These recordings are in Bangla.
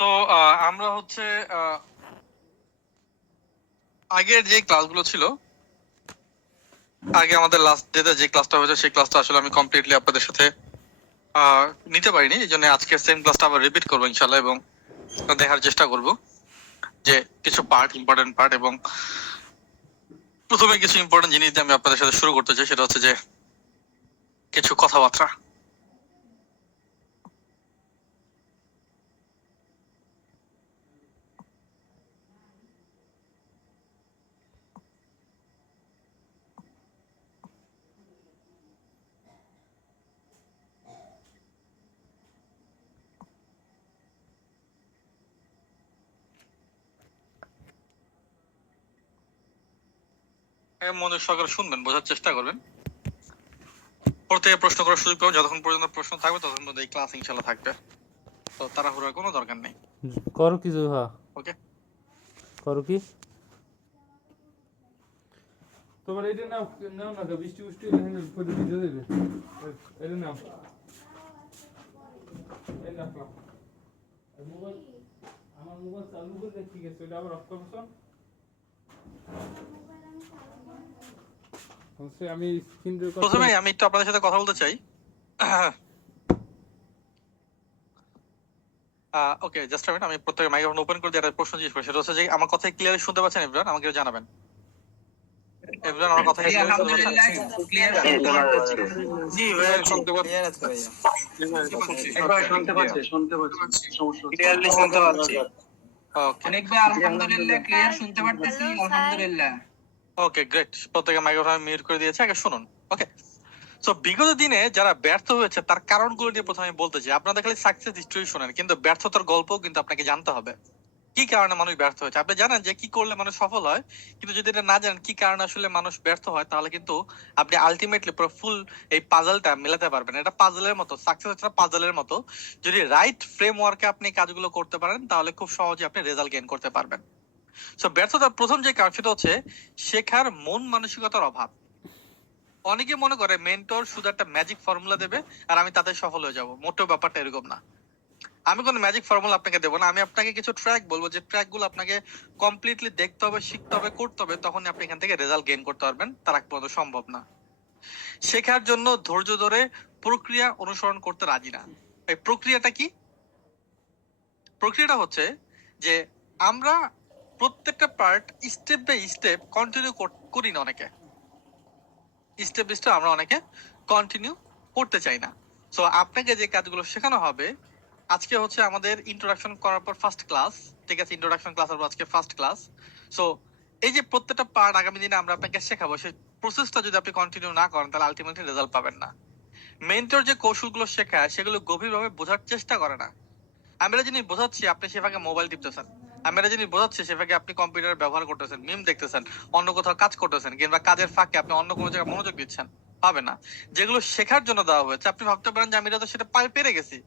তো আমরা হচ্ছে আগের যে ক্লাসগুলো ছিল, আগে আমাদের লাস্ট ডেতে যে ক্লাসটা হয়েছে সেই ক্লাসটা আসলে আমি কমপ্লিটলি আপনাদের সাথে নিতে পারিনি, এই জন্য আজকে সেম ক্লাসটা আবার রিপিট করবো ইনশাল্লাহ, এবং দেখার চেষ্টা করব যে কিছু ইম্পর্টেন্ট পার্ট, এবং প্রথমে কিছু ইম্পর্টেন্ট জিনিস দিয়ে আমি আপনাদের সাথে শুরু করতে চাই। সেটা হচ্ছে যে কিছু কথাবার্তা। মনোযোগ সহকারে শুনবেন, বোঝার চেষ্টা করবেন, প্রত্যেকে প্রশ্ন করার সুযোগ পাবেন। যতক্ষণ পর্যন্ত প্রশ্ন থাকবে ততক্ষণ পর্যন্ত এই ক্লাস ইনশাল্লাহ থাকবে, তো তাড়াহুড়ার কোনো দরকার নেই। করো কি জুহা? ওকে, করো কি? তোমার এটা নাও নাও না, বৃষ্টি বৃষ্টি এখানে পড়ে ভিজে দেবে। এটা নাও, এই নাও। মোবাইল, আমার মোবাইল চালু করে দেখি গেছে, এটা আবার অফ করছো? আমি স্ক্রিন রেকর্ড প্রথমে আমি একটু আপনাদের সাথে কথা বলতে চাই। ওকে, জাস্ট মিনিট, আমি প্রত্যেকের মাইক্রোফোন ওপেন করে দিয়ে একটা প্রশ্ন জিজ্ঞেস করি। সেটা হচ্ছে যে আমার কথা ক্লিয়ারলি শুনতে পাচ্ছেন এভরিওয়ান? আমাকে জানাবেন। এভরিওয়ান আমার কথা ক্লিয়ারলি শুনতে পাচ্ছেন? জি ভাই, শুনতে পাচ্ছি। শুনতে পাচ্ছি সমস্যা ক্লিয়ারলি শুনতে পাচ্ছি। ওকে, অনেক ভাই আলহামদুলিল্লাহ ক্লিয়ার শুনতে পারতেছি, আলহামদুলিল্লাহ। ওকে, গ্রেট। প্রত্যেকের মাইক্রোফোন মিউট করে দিয়েছে। আগে শুনুন। ওকে, সো বিগত দিনে যারা ব্যর্থ হয়েছে তার কারণগুলো নিয়ে প্রথমে আমি বলতে চাই। আপনারা খালি সাকসেস স্টোরি শোনেন, কিন্তু ব্যর্থতার গল্প কিন্তু আপনাকে জানতে হবে। কি কারণে মানুষ ব্যর্থ হয়েছে? আপনি জানেন যে কি করলে মানুষ সফল হয়, কিন্তু যদি এটা না জানেন কি কারণে আসলে মানুষ ব্যর্থ হয়, তাহলে কিন্তু আপনি আলটিমেটলি পুরো ফুল এই পাজলটা মেলাতে পারবেন। এটা পাজলের মতো, সাকসেস হচ্ছে পাজলের মতো। যদি রাইট ফ্রেমওয়ার্কে আপনি কাজগুলো করতে পারেন, তাহলে খুব সহজে আপনি রেজাল্ট গেইন করতে পারবেন। সো ব্যর্থতার প্রথম যে কারণ সেটা হচ্ছে শেখার মন মানসিকতার অভাব। অনেকে মনে করে মেন্টর শুধু একটা ম্যাজিক ফর্মুলা দেবে আর আমি তাতে সফল হয়ে যাব। মোটেও ব্যাপারটা এরকম না। আমি কোনো ম্যাজিক ফর্মুলা আপনাকে দেবো না। আমি আপনাকে কিছু ট্র্যাক বলবো, যে ট্র্যাক গুলো আপনাকে কমপ্লিটলি দেখতে হবে, শিখতে হবে, করতে হবে, তখন আপনি এখান থেকে রেজাল্ট গেইন করতে পারবেন। তার আগ পর্যন্ত সম্ভব না। শেখার জন্য ধৈর্য ধরে প্রক্রিয়া অনুসরণ করতে রাজি না। এই প্রক্রিয়াটা কি? প্রক্রিয়াটা হচ্ছে যে আমরা প্রত্যেকটা part step by step continue করি না। অনেকে স্টেপ বাই স্টেপ আমরা অনেকে কন্টিনিউ করতে চাই না। সো আপনাকে যে কাজগুলো শেখানো হবে, আজকে হচ্ছে আমাদের ইন্ট্রোডাকশন করার পর ফার্স্ট ক্লাস, ঠিক আছে? ইন্ট্রোডাকশন ক্লাসের পর আজকে ফার্স্ট ক্লাস। সো এই যে প্রত্যেকটা পার্ট আগামী দিনে আমরা আপনাকে শেখাবো, সেই প্রসেসটা যদি আপনি কন্টিনিউ না করেন, তাহলে আলটিমেটলি রেজাল্ট পাবেন না। মেন্টর যে কৌশলগুলো শেখায় সেগুলো গভীরভাবে বোঝার চেষ্টা করে না। আমরা যিনি বোঝাচ্ছি আপনি সেভাবে মোবাইল টিপতেছেন, আমরা যিনি বোঝাচ্ছি সেভাবে আপনি কম্পিউটার ব্যবহার করতেছেন, মিম দেখতেছেন, অন্য কোথাও কাজ করতেছেন, কিংবা কাজের ফাঁকে আপনি অন্য কোনো জায়গায় মনোযোগ দিচ্ছেন, পাবে না। যেগুলো শেখার জন্য দেওয়া হয়েছে, আপনি ভাবতে পারেন যে আমি তো সেটা পেরে গেছি।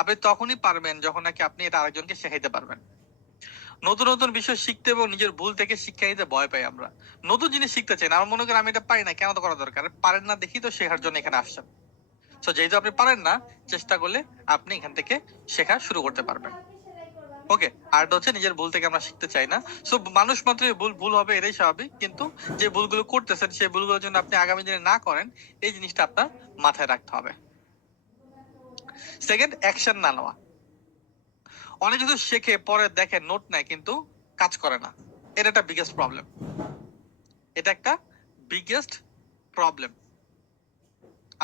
আপনি তখনই পারবেন যখন নাকি আপনি এটা আরেকজনকে শেখাইতে পারবেন। নতুন নতুন বিষয় শিখতে এবং নিজের ভুল থেকে শিক্ষা নিতে ভয় পাই আমরা। নতুন জিনিস শিখতে চাই না। আমার মনে করেন আমি এটা পারি না, কেন তো করা দরকার? পারেন না দেখি তো শেখার জন্য এখানে আসছেন। সো যেহেতু আপনি পারেন না, চেষ্টা করলে আপনি এখান থেকে শেখা শুরু করতে পারবেন। ওকে, আর হচ্ছে নিজের ভুল থেকে আমরা শিখতে চাই না। সো মানুষ মাত্রই ভুল হবে, এটাই স্বাভাবিক। কিন্তু যে ভুলগুলো করতেছেন সেই ভুলগুলোর জন্য আপনি আগামী দিনে না করেন, এই জিনিসটা আপনার মাথায় রাখতে হবে। সেকেন্ড, অ্যাকশন না নেওয়া। অনেক কিছু শেখে পরে দেখে, নোট নেয়, কিন্তু কাজ করে না। এটা একটা বিগেস্ট প্রবলেম। এটা একটা বিগেস্ট প্রবলেম।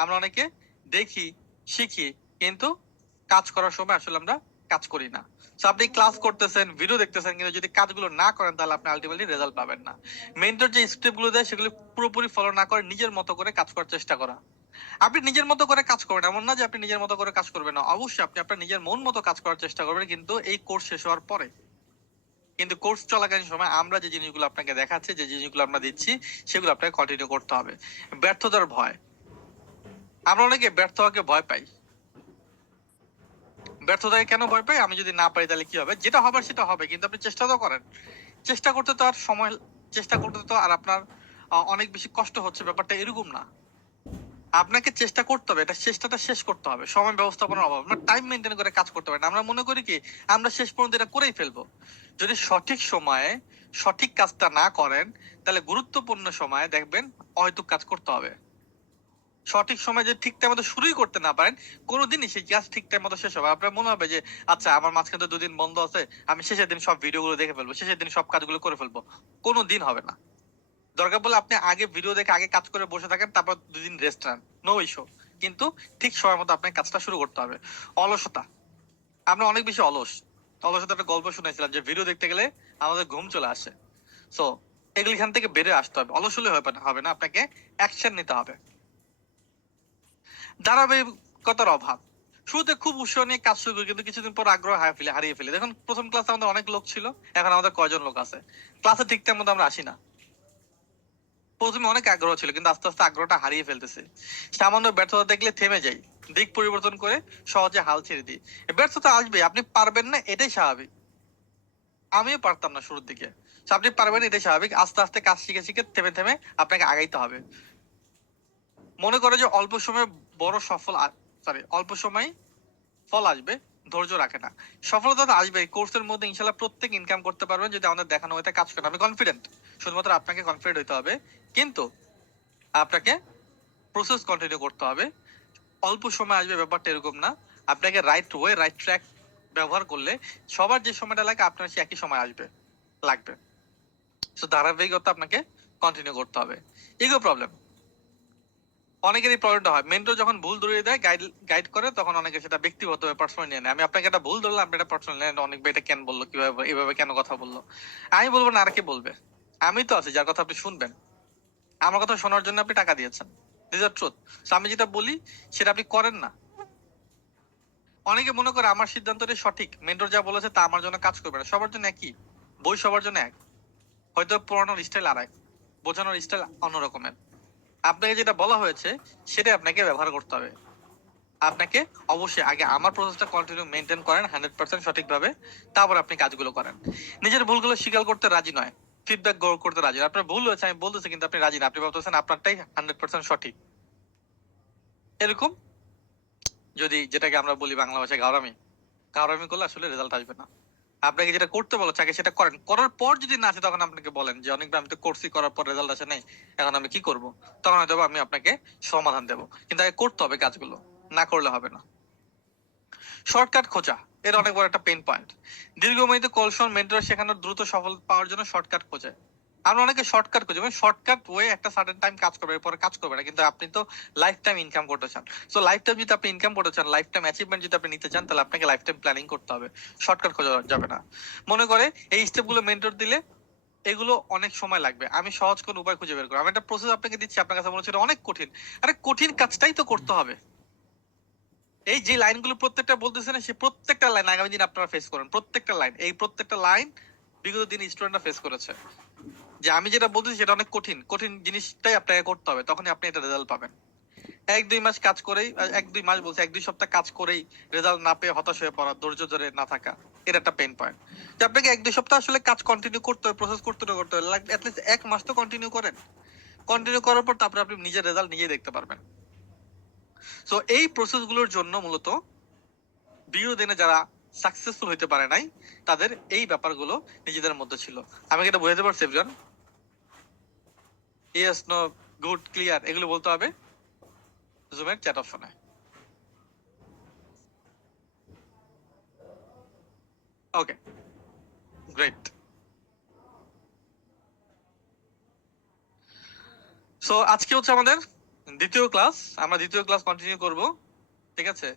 আমরা অনেকে দেখি, শিখি, কিন্তু কাজ করার সময় আসলে আমরা কাজ করি না। সো আপনি ক্লাস করতেছেন, ভিডিও দেখতেছেন, কিন্তু যদি কাজগুলো না করেন, তাহলে আপনি আলটিমেটলি রেজাল্ট পাবেন না। মেন্টর যে স্টেপ গুলো দেয় সেগুলো পুরোপুরি ফলো না করে নিজের মতো করে কাজ করার চেষ্টা করা। আপনি নিজের মতো করে কাজ করবেন, এমন না যে আপনি নিজের মতো করে কাজ করবেন না। অবশ্যই আপনি আপনার নিজের মন মতো কাজ করার চেষ্টা করবেন, কিন্তু এই কোর্স শেষ হওয়ার পরে। কিন্তু কোর্স চলাকালীন সময় আমরা যে জিনিসগুলো আপনাকে দেখাচ্ছি, যে জিনিসগুলো আমরা দিচ্ছি, সেগুলো আপনাকে কন্টিনিউ করতে হবে। ব্যর্থতার ভয়। আমরা অনেকে ব্যর্থ হওয়াকে ভয় পাই। ব্যর্থতাকে কেন ভয় পাই? আমি যদি না পারি তাহলে কি হবে? যেটা হবার সেটা হবে, কিন্তু আপনি চেষ্টা তো করেন। চেষ্টা করতে তো আর সময়, চেষ্টা করতে তো আর আপনার অনেক বেশি কষ্ট হচ্ছে, ব্যাপারটা এরকম না। আপনাকে চেষ্টা করতে হবে, এটা চেষ্টাটা শেষ করতে হবে। সময় ব্যবস্থাপনার অভাব, আমরা টাইম মেনটেন করে কাজ করতে পারি না। আমরা মনে করি কি আমরা শেষ পর্যন্ত এটা করেই ফেলবো। যদি সঠিক সময়ে সঠিক কাজটা না করেন, তাহলে গুরুত্বপূর্ণ সময়ে দেখবেন অহেতুক কাজ করতে হবে। সঠিক সময় যদি ঠিক টাইম মতো শুরুই করতে না পারেন, কোনোদিনই সেই কাজ ঠিক টাইম মতো শেষ হবে। আপনার মনে হবে যে আচ্ছা আমার মাঝখানে তো 2 দিন বন্ধ আছে, আমি শেষের দিন সব ভিডিওগুলো দেখে ফেলবো, শেষের দিন সব কাজগুলো করে ফেলবো। কোনো দিন হবে না। দরকার পড়লে আপনি আগে ভিডিও দেখে আগে কাজ করে বসে থাকেন, তারপর 2 দিন রেস্ট নেন, নো ইস্যু। কিন্তু ঠিক সময় মতো আপনাকে কাজটা শুরু করতে হবে। অলসতা, আমরা অনেক বেশি অলস। অলসতা একটা গল্প শুনেছিলাম যে ভিডিও দেখতে গেলে আমাদের ঘুম চলে আসে। সো এখান থেকে বেরে আসতে হবে। অলস হলে হবে না, আপনাকে অ্যাকশন নিতে হবে। ধারাবাহিকতার অভাব, শুরুতে খুব উৎসাহ নিয়ে কাজ শুরু করি, কিন্তু কিছুদিন পর আগ্রহ হারিয়ে ফেলি। দেখুন প্রথম ক্লাসে আমাদের অনেক লোক ছিল, এখন আমাদের কয়জন লোক আছে? ক্লাসে ঠিক টাইম মতো আমরা আসি না। প্রথমে অনেক আগ্রহ ছিল, কিন্তু আস্তে আস্তে আগ্রহটা হারিয়ে ফেলতেছে। সামান্য ব্যর্থতা দেখলে থেমে যাই, দিক পরিবর্তন করে সহজে হাল ছেড়ে দিই। ব্যর্থতা আসবে, আপনি পারবেন না, এটাই স্বাভাবিক। আমিও পারতাম না শুরুর দিকে। আপনি পারবেন, এটাই স্বাভাবিক। আস্তে আস্তে কাজ শিখে শিখে থেমে থেমে আপনাকে আগাইতে হবে। মনে করে যে অল্প সময়ে বড় অল্প সময় ফল আসবে, ধৈর্য রাখে না। সফলতা তো আসবে, কোর্সের মধ্যে ইনশাল্লাহ প্রত্যেক ইনকাম করতে পারবেন যদি আমাদের দেখানো হইতে কাজ করেন। আমি কনফিডেন্ট। শুধুমাত্র আপনাকে কনফিডেন্ট হইতে হবে, কিন্তু আপনাকে প্রসেস কন্টিনিউ করতে হবে। অল্প সময় আসবে ব্যাপারটা এরকম না। আপনাকে রাইট ওয়ে, রাইট ট্র্যাক ব্যবহার করলে সবার যে সময়টা লাগে আপনার সে একই সময় লাগবে। তো ধারাবাহিকতা আপনাকে কন্টিনিউ করতে হবে। ইগো প্রবলেম, অনেকেরই প্রবলেমটা হয়। মেন্টর যখন ভুল ধরিয়ে দেয়, গাইড করে, তখন অনেকে সেটা ব্যক্তিগত পার্সোনাল নিয়ে নেয়। আমি আপনাকে একটা ভুল ধরলাম, আপনি এটা পার্সোনাল নেন, অনেক এটা কেন বললো, কিভাবে এভাবে কেন কথা বললো। আমি বলবো না, আর কে বলবে? আমি তো আছি যার কথা আপনি শুনবেন। আমার কথা শোনার জন্য আপনি টাকা দিয়েছেন, দিস আর ট্রুথ। আমি যেটা বলি সেটা আপনি করেন না। অনেকে মনে করে আমার সিদ্ধান্তটাই সঠিক, মেন্টর যা বলেছে তা আমার জন্য কাজ করবে না। সবার জন্য একই বই, সবার জন্য এক। হয়তো পড়ানোর স্টাইল আর এক, বোঝানোর স্টাইল অন্যরকমের। আপনাকে যেটা বলা হয়েছে সেটাই আপনাকে ব্যবহার করতে হবে। আপনাকে অবশ্যই আগে আমার প্রসেসটা কন্টিনিউ মেনটেন করেন 100% সঠিকভাবে, তারপর আপনি কাজগুলো করেন। নিজের ভুলগুলো স্বীকার করতে রাজি নয়, ফিডব্যাক করতে রাজি নয়। আপনার ভুল হয়েছে আমি বলতেছি, কিন্তু আপনি রাজি না, আপনি ভাবতেছেন আপনারটাই 100% সঠিক। এরকম যদি, যেটাকে আমরা বলি বাংলা ভাষায় গাওরামি করলে আসলে রেজাল্ট আসবে না। আপনাকে যেটা করতে বলো আগে সেটা করেন। করার পর যদি না আসে, তখন আপনাকে বলেন যে অনেকবার আমি তো করছি, করার পর রেজাল্ট আসে নাই, এখন আমি কি করব? তখন হয়তো আমি আপনাকে সমাধান দেবো, কিন্তু আগে করতে হবে কাজগুলো, না করলে হবে না। শর্টকাট খোঁজা, এর অনেক বড় একটা পেইন পয়েন্ট। দীর্ঘমেয়াদী কৌশল মেন্টর শেখানোর দ্রুত সফল পাওয়ার জন্য শর্টকাট খোঁজে। আমরা অনেকে শর্টকাট খুঁজি, মানে শর্টকাট ওয়ে একটা সার্টেন টাইম কাজ করবে, এরপরে কাজ করবে না। কিন্তু আপনি তো লাইফ টাইম ইনকাম করতে চান। সো লাইফ টাইম যদি আপনি ইনকাম করতে চান, লাইফ টাইম অ্যাচিভমেন্ট যদি আপনি নিতে চান, তাহলে আপনাকে লাইফ টাইম প্ল্যানিং করতে হবে। শর্টকাট খোঁজা যাবে না। মনে করে এই স্টেপগুলো মেন্টর দিলে এগুলো অনেক সময় লাগবে, আমি সহজ কোন উপায় খুঁজে বের করব। আমি একটা প্রসেস আপনাকে দিচ্ছি, আপনার কাছে মনে হচ্ছে এটা অনেক কঠিন। আরে কঠিন কাজটাই তো করতে হবে। এই যে লাইনগুলো প্রত্যেকটা বলতেছেন, সে প্রত্যেকটা লাইন আগামী দিন আপনারা ফেস করেন। প্রত্যেকটা লাইন বিগত দিন স্টুডেন্টরা ফেস করেছে। যে আমি যেটা বলতেছি সেটা অনেক কঠিন জিনিসটাই আপনাকে করতে হবে, তখনই আপনি এটা রেজাল্ট পাবেন। 1-2 মাস কাজ করেই, 1-2 মাস বলছে, 1-2 সপ্তাহ কাজ করেই রেজাল্ট না পেয়ে হতাশ হয়ে পড়া, ধৈর্য ধরে না থাকা, এটা একটা পেইন পয়েন্ট। যে আপনাকে 1-2 সপ্তাহ আসলে কাজ কন্টিনিউ করতে হবে, প্রসেস করতে হবে, অ্যাটলিস্ট 1 মাস তো কন্টিনিউ করেন। কন্টিনিউ করার পর তারপরে আপনি নিজের রেজাল্ট নিজেই দেখতে পারবেন। সো এই প্রসেসগুলোর জন্য মূলত বিগত দিনে যারা সাকসেসফুল হইতে পারে নাই, তাদের এই ব্যাপারগুলো নিজেদের মধ্যে ছিল। আমি কি এটা বুঝাতে পারছি everyone? Yes, no, good, clear, এগুলো বলতে হবে জুমের চ্যাট অপশনে। ওকে, গ্রেট। সো আজকে হচ্ছে আমাদের দ্বিতীয় ক্লাস, আমরা দ্বিতীয় ক্লাস কন্টিনিউ করব। ঠিক আছে,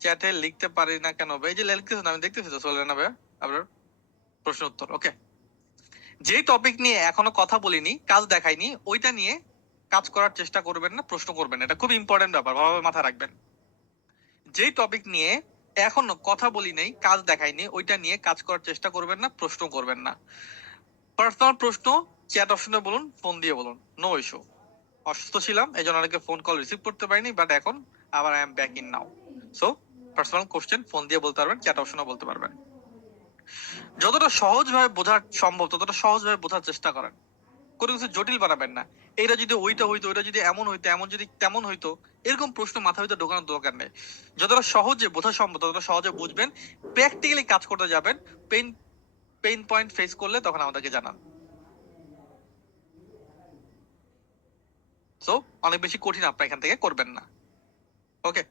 চ্যাটে লিখতে পারি না কেন ভাই? এই যে লিখতেছেন আমি দেখতেছি তো, চলে না ভাই আপনার প্রশ্ন উত্তর। ওকে, যে টপিক নিয়ে এখনো কথা বলিনি, কাজ দেখাইনি, ওইটা নিয়ে কাজ করার চেষ্টা করবেন না, প্রশ্ন করবেন। এটা খুব ইম্পর্টেন্ট ব্যাপার, ভালোভাবে মাথায় রাখবেন। যে টপিক নিয়ে এখনো কথা বলি নাই, কাজ দেখাইনি, ওইটা নিয়ে কাজ করার চেষ্টা করবেন না, প্রশ্ন করবেন না। পার্সোনাল প্রশ্ন চ্যাট অপশনে বলুন, ফোন দিয়ে বলুন, নো ইস্যু। অসুস্থ ছিলাম, এই জন্য অনেকে ফোন কল রিসিভ করতে পারিনি, বাট এখন আবার I am back in now. So personal question phone দিয়ে বলতে পারবেন, চ্যাট অপশনে বলতে পারবেন। যতটা সহজভাবে বোঝা সম্ভব ততটা সহজভাবে বোঝার চেষ্টা করেন। কোনো কিছু জটিল বানাবেন না। এটা যদি ওইটা হইতো, ওইটা যদি এমন হইতো, এমন যদি তেমন হইতো, এরকম প্রশ্ন মাথার ভিতরে ঢোকানোর দরকার নেই। যতটা সহজে বোঝা সম্ভব ততটা সহজে বুঝবেন, প্র্যাকটিক্যালি কাজ করতে যাবেন। পেইন পেইন পয়েন্ট ফেস করলে তখন আমাদেরকে জানান। সো অনেক বেশি কঠিন আপনারা এখান থেকে করবেন না। ওকে,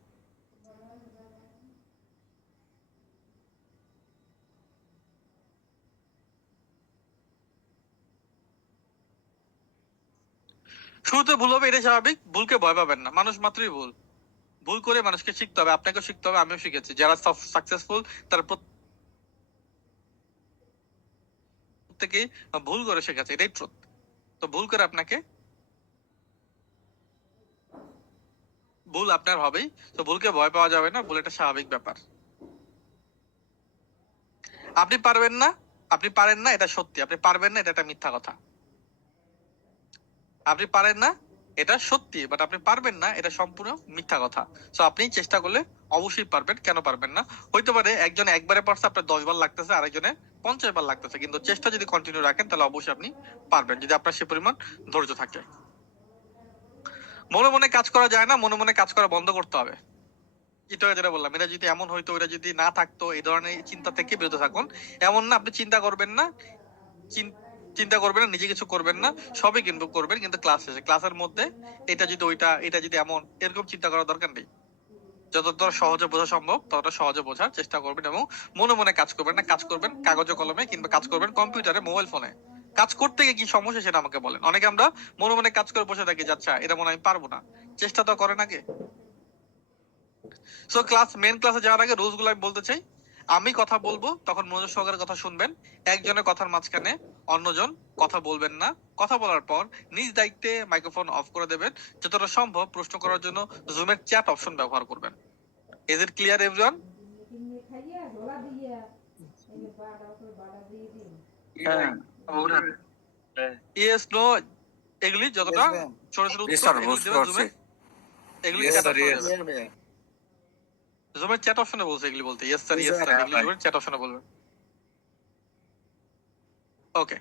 শুরুতে ভুল হবে, এটাই স্বাভাবিক। ভুলকে ভয় পাবেন না, মানুষ মাত্রই ভুল। ভুল করে মানুষকে শিখতে হবে, আপনাকেও শিখতে হবে, আমিও শিখেছি। যারা সাকসেসফুল তারা প্রত্যেকেই ভুল করে শিখেছে, এটাই ট্রুথ। তো ভুল করে আপনাকে, ভুল আপনার হবেই। তো ভুলকে ভয় পাওয়া যাবে না, ভুল একটা স্বাভাবিক ব্যাপার। আপনি পারবেন না, আপনি পারেন না এটা সত্যি, আপনি পারবেন না এটা একটা মিথ্যা কথা। আপনি পারেন না এটা সত্যি, বাট আপনি পারবেন না এটা সম্পূর্ণ মিথ্যা কথা। সো আপনি চেষ্টা করলে অবশ্যই পারবেন। কেন পারবেন না? হইতে পারে একজন একবারে পারছে, আপনার 10 বার লাগতেছে, আরেকজনে 50 বার লাগতেছে, কিন্তু চেষ্টা যদি কন্টিনিউ রাখেন তাহলে অবশ্যই আপনি পারবেন, যদি আপনার সে পরিমাণ ধৈর্য থাকে। মনে মনে কাজ করা যায় না, মনে মনে কাজ করা বন্ধ করতে হবে। এটা যেটা বললাম, এটা যদি এমন হইতো, এটা যদি না থাকতো, এই ধরনের চিন্তা থেকে বিরত থাকুন। এমন না আপনি চিন্তা করবেন না, চিন্তা করবেন না, নিজে কিছু করবেন না, সবই কিন্তু করবেন, কিন্তু ক্লাস শেষে, ক্লাসের মধ্যে এটা যদি ওইটা, এটা যদি এমন, এরকম চিন্তা করার দরকার নেই। যতটা সহজে বোঝা সম্ভব ততটা সহজে বোঝার চেষ্টা করবেন, এবং মনে মনে কাজ করবেন না, কাজ করবেন কাগজে কলমে, কিংবা কাজ করবেন কম্পিউটারে, মোবাইল ফোনে। কাজ করতে গিয়ে কি সমস্যা সেটা আমাকে বলেন। অনেকে আমরা মনে মনে কাজ করে বসে থাকি, যাচ্ছা এটা মনে হয় আমি পারবো না, চেষ্টা তো করেন আগে। সো মেন ক্লাসে যাওয়ার আগে রুলস গুলো আমি বলতে চাই। আমি কথা বলবো, তখন মনোযোগ সহকারে কথা শুনবেন। একজনের কথার মাঝখানে অন্যজন কথা বলবেন না। কথা বলার পর নিজ দায়িত্বে মাইক্রোফোন অফ করে দেবেন। যতটা সম্ভব প্রশ্ন করার জন্য জুমের চ্যাট অপশন ব্যবহার করবেন। Is it clear everyone? হ্যাঁ ওরা ইয়েস, নো, এগুলি যতটা ছোট ছোট উত্তর এগুলি দেবেন জুমে, এগুলি চ্যাট অপশনে দেবেন। জুমের চ্যাট অপশনে বলছে এগুলি বলতে, ইয়েস স্যার, ইয়েস স্যার, এগুলি জুমের চ্যাট অপশনে বলবেন। ওকে,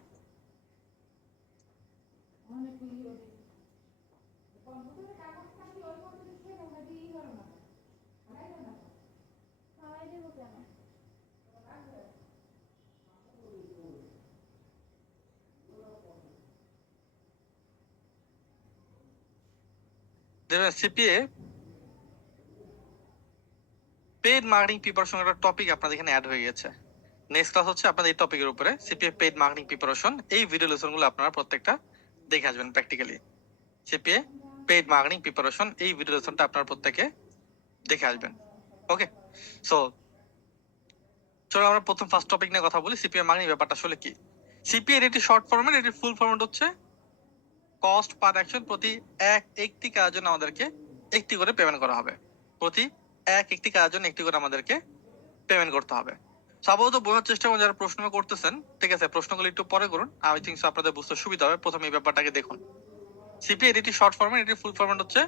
দেবেন সিপিএ পেইড মার্কেটিং প্রিপারেশন, একটা টপিক আপনাদের এখানে অ্যাড হয়ে গেছে। নেক্সট ক্লাস হচ্ছে আপনাদের এই টপিকের উপরে, সিপিএ পেইড মার্কেটিং প্রিপারেশন। এই ভিডিও লেসন গুলো আপনারা প্রত্যেকটা দেখে আসবেন practically. CPA paid marketing preparation, এই ভিডিও লেসনটা আপনারা প্রত্যেকে দেখে আসবেন। ওকে, সো চলো আমরা প্রথম ফার্স্ট টপিক নিয়ে কথা বলি। সিপিএ মার্কেটিং ব্যাপারটা আসলে কি? সিপিএ এর একটি শর্ট ফরম্যাট, এটির ফুল ফরম্যাট হচ্ছে কস্ট পার অ্যাকশন। প্রতি একটি কাজের জন্য আমাদেরকে একটি করে পেমেন্ট করা হবে। প্রতি একটি কাজের জন্য একটি করে আমাদেরকে পেমেন্ট করতে হবে। সাপোজ বোঝার চেষ্টা করুন যারা প্রশ্ন করতেছেন, ঠিক আছে? প্রশ্নগুলো একটু পরে করুন, আমি থিঙ্ক আপনাদের বুঝতে সুবিধা হবে। প্রথমে এই ব্যাপারটাকে দেখুন। সিপিএ এটি শর্ট ফরম্যাট, এটি ফুল ফরম্যাট হচ্ছে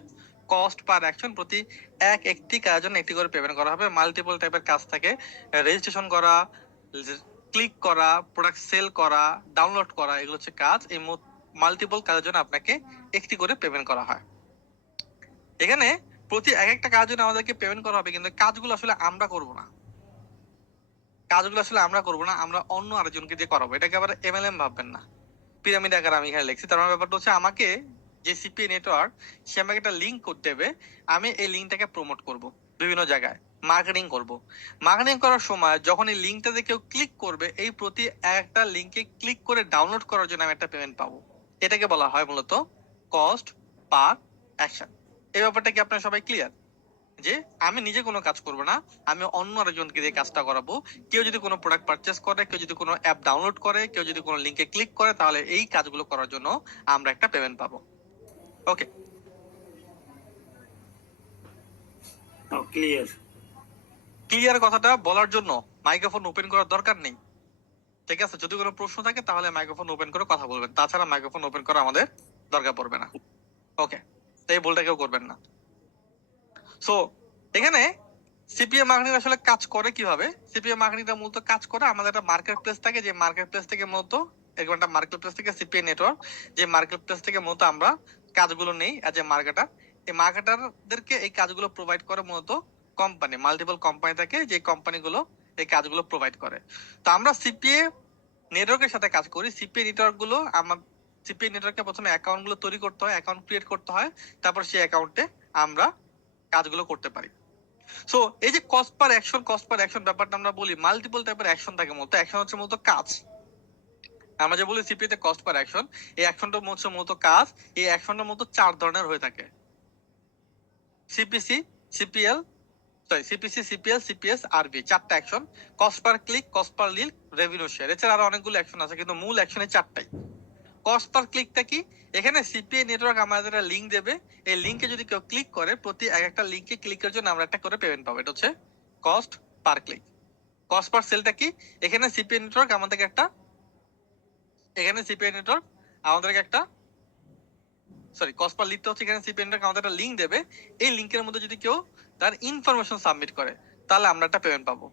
কস্ট পার অ্যাকশন। প্রতি একটি কাজের জন্য একটি করে পেমেন্ট করা হবে। মাল্টিপল টাইপের কাজ থাকে, রেজিস্ট্রেশন করা, ক্লিক করা, প্রোডাক্ট সেল করা, ডাউনলোড করা, এগুলো হচ্ছে কাজ। এই মাল্টিপল কাজের জন্য আপনাকে একটি করে পেমেন্ট করা হয়। এখানে প্রতি একটা কাজের জন্য আমাদেরকে পেমেন্ট করা হবে, কিন্তু কাজগুলো আসলে আমরা করব না। কাজগুলো আসলে আমরা করবো না, আমরা অন্য আরেকজনকে দিয়ে করাবো। এটাকে আবার এমএলএম ভাববেন না, পিরামিড আকার আমি এখানে লিখছি। তার মানে ব্যাপারটা হচ্ছে, আমাকে যে সিপিএ নেটওয়ার্ক, সে আমাকে একটা লিঙ্ক করতে দেবে, আমি এই লিঙ্কটাকে প্রমোট করব বিভিন্ন জায়গায়, মার্কেটিং করব। মার্কেটিং করার সময় যখন এই লিঙ্কটাতে কেউ ক্লিক করবে, এই প্রতি একটা লিঙ্কে ক্লিক করে ডাউনলোড করার জন্য আমি একটা পেমেন্ট পাবো। এটাকে বলা হয় মূলত কস্ট পার অ্যাকশন। এই ব্যাপারটা কি আপনারা সবাই ক্লিয়ার? যে আমি নিজে কোনো কাজ করব না, আমি অন্য আরেকজনকে দিয়ে কাজটা করাবো। কেউ যদি কোনো প্রোডাক্ট পারচেস করে, কেউ যদি কোনো অ্যাপ ডাউনলোড করে, কেউ যদি কোনো লিঙ্কে ক্লিক করে, তাহলে এই কাজগুলো করার জন্য আমরা একটা পেমেন্ট পাবো। ওকে, ক্লিয়ার। ক্লিয়ার কথাটা বলার জন্য মাইক্রোফোন ওপেন করার দরকার নেই, ঠিক আছে? যদি কোনো প্রশ্ন থাকে তাহলে মাইক্রোফোন ওপেন করে কথা বলবেন, তাছাড়া মাইক্রোফোন ওপেন করা আমাদের দরকার পড়বে না। ওকে, এই ভুলটা কেউ করবেন না। সো এখানে সিপিএ মার্কেটিং আসলে কাজ করে কিভাবে? সিপিএ মার্কেটিংটা মূলত কাজ করে, আমাদের একটা মার্কেট প্লেস থাকে, যে মার্কেট প্লেস থেকে মূলত এরকম একটা মার্কেট প্লেস থেকে সিপিএ নেটওয়ার্ক, যে মার্কেট প্লেস থেকে মূলত আমরা কাজগুলো নেই অ্যাজ এ মার্কেটার। এই মার্কেটারদেরকে এই কাজগুলো প্রোভাইড করে মূলত কোম্পানি, মাল্টিপল কোম্পানি থাকে যে কোম্পানিগুলো এই কাজগুলো প্রোভাইড করে। তো আমরা সিপিএ নেটওয়ার্কের সাথে কাজ করি। সিপিএ নেটওয়ার্ক গুলো আমার সিপিএ নেটওয়ার্কে প্রথমে অ্যাকাউন্ট গুলো তৈরি করতে হয়, অ্যাকাউন্ট ক্রিয়েট করতে হয়, তারপর সেই অ্যাকাউন্টে আমরা কাজগুলো করতে পারি। সো এই যে কস্ট পার অ্যাকশন ব্যাপারটা আমরা বলি, মাল্টিপল টাইপের অ্যাকশন থাকে মূলত। অ্যাকশন হচ্ছে মূলত কাজ। আমরা যে বলি সিপিএ তে কস্ট পার অ্যাকশন, এই অ্যাকশনটা হচ্ছে মূলত কাজ। এই অ্যাকশনটা মূলত 4 ধরনের হয়ে থাকে: CPC, CPL, CPC, CPL, CPS, আরবি। 4টা action: cost per click, cost per lead, revenue share. এছাড়া আরো অনেকগুলো অ্যাকশন আছে, কিন্তু মূল অ্যাকশন এই 4টাই। কস্ট পার ক্লিকটা কি? এখানে সিপিএ নেটওয়ার্ক আমাদের একটা লিংক দেবে। এই লিংকে যদি কেউ ক্লিক করে, প্রতি একটা লিংকে ক্লিকের জন্য আমরা একটা করে পেমেন্ট পাবো। এটা হচ্ছে cost per click. Cost per সেলটা কি? এখানে সিপিএ নেটওয়ার্ক আমাদেরকে একটা কস্ট পার লিডটা হচ্ছে এখানে সিপিএ নেটওয়ার্ক আমাদের একটা লিংক দেবে। এই লিংকের মধ্যে যদি কেউ তার ইনফরমেশন সাবমিট করে, তাহলে আমরা একটা পেমেন্ট পাবো।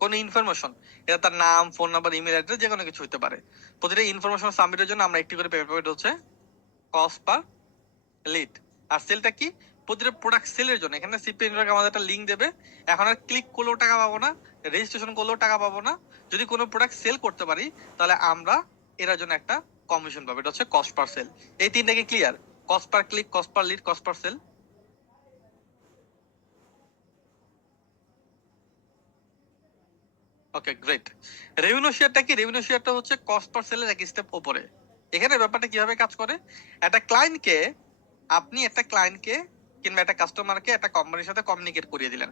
কোন ইনফরমেশন? এটা তার নাম, ফোন নাম্বার, ইমেল অ্যাড্রেস, যে কোনো কিছু হতে পারে। প্রতিটা ইনফরমেশন সাবমিটের জন্য আমরা একটি করে পেমেন্ট পাবো। এটা হচ্ছে কস্ট পার লিড। আর সেলটা কি? প্রতিটা প্রোডাক্ট সেলের জন্য এখানে সিপিএ নেটওয়ার্ক আমাদের একটা লিংক দেবে। এখন আর ক্লিক করলেও টাকা পাবো না, রেজিস্ট্রেশন করলেও টাকা পাবো না। যদি কোনো প্রোডাক্ট সেল করতে পারি, তাহলে আমরা এর জন্য একটা কমিশন পাবো। এটা হচ্ছে কস্ট পার সেল। এই তিনটা কি clear? Cost per click, cost per lead, cost per sale. Okay, great. Revenue শেয়ারটা কি? রেভিনিউ শেয়ারটা হচ্ছে কস্ট পার সেলের এক স্টেপ উপরে। এখানে ব্যাপারটা কিভাবে কাজ করে? আপনি একটা ক্লায়েন্টকে কিংবা একটা কাস্টমারকে একটা কোম্পানির সাথে কমিউনিকেট করিয়ে দিলেন।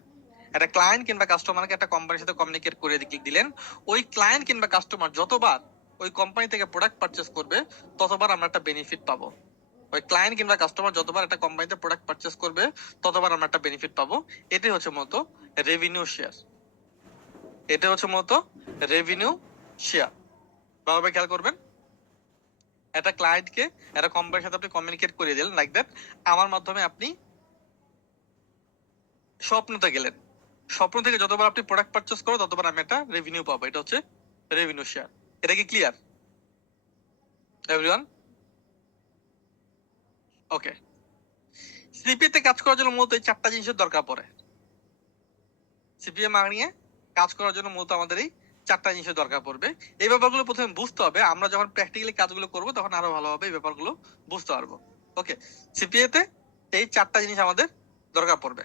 একটা ক্লায়েন্ট কিংবা কাস্টমারকে একটা কোম্পানির সাথে কমিউনিকেট করিয়ে দিলেন। ওই ক্লায়েন্ট কিংবা কাস্টমার যতবার ওই কোম্পানি থেকে প্রোডাক্ট পারচেস করবে, ততবার আমরা একটা বেনিফিট পাবো। ওই ক্লায়েন্ট কিংবা কাস্টমার যতবার একটা কোম্পানিতে প্রোডাক্ট পারচেস করবে, ততবার আমরা একটা বেনিফিট পাবো। এটাই হচ্ছে মূলত রেভিনিউ শেয়ার। এটা হচ্ছে মূলত রেভিনিউ শেয়ার। ভালোভাবে খেয়াল করবেন। একটা ক্লায়েন্টকে একটা কোম্পানির সাথে আপনি কমিউনিকেট করিয়ে দিলেন, লাইক দ্যাট আমার মাধ্যমে আপনি স্বপ্নতে গেলেন। স্বপ্ন থেকে যতবার আপনি প্রোডাক্ট পারচেস করো, ততবার আমি একটা রেভিনিউ পাবো। এটা হচ্ছে রেভিনিউ শেয়ার। এটা কি ক্লিয়ার এভরিওয়ান? ওকে। সিপিএ তে কাজ করার জন্য মূলত এই 4টা জিনিসের দরকার পড়ে। সিপিএ মানিয়ে কাজ করার জন্য মূলত আমাদের এই 4টা জিনিসের দরকার পড়বে। এই ব্যাপারগুলো প্রথমে বুঝতে হবে। আমরা যখন প্র্যাকটিক্যালি কাজগুলো করব, তখন আরো ভালোভাবে এই ব্যাপারগুলো বুঝতে পারবো। ওকে, সিপিএ তে এই 4টা জিনিস আমাদের দরকার পড়বে।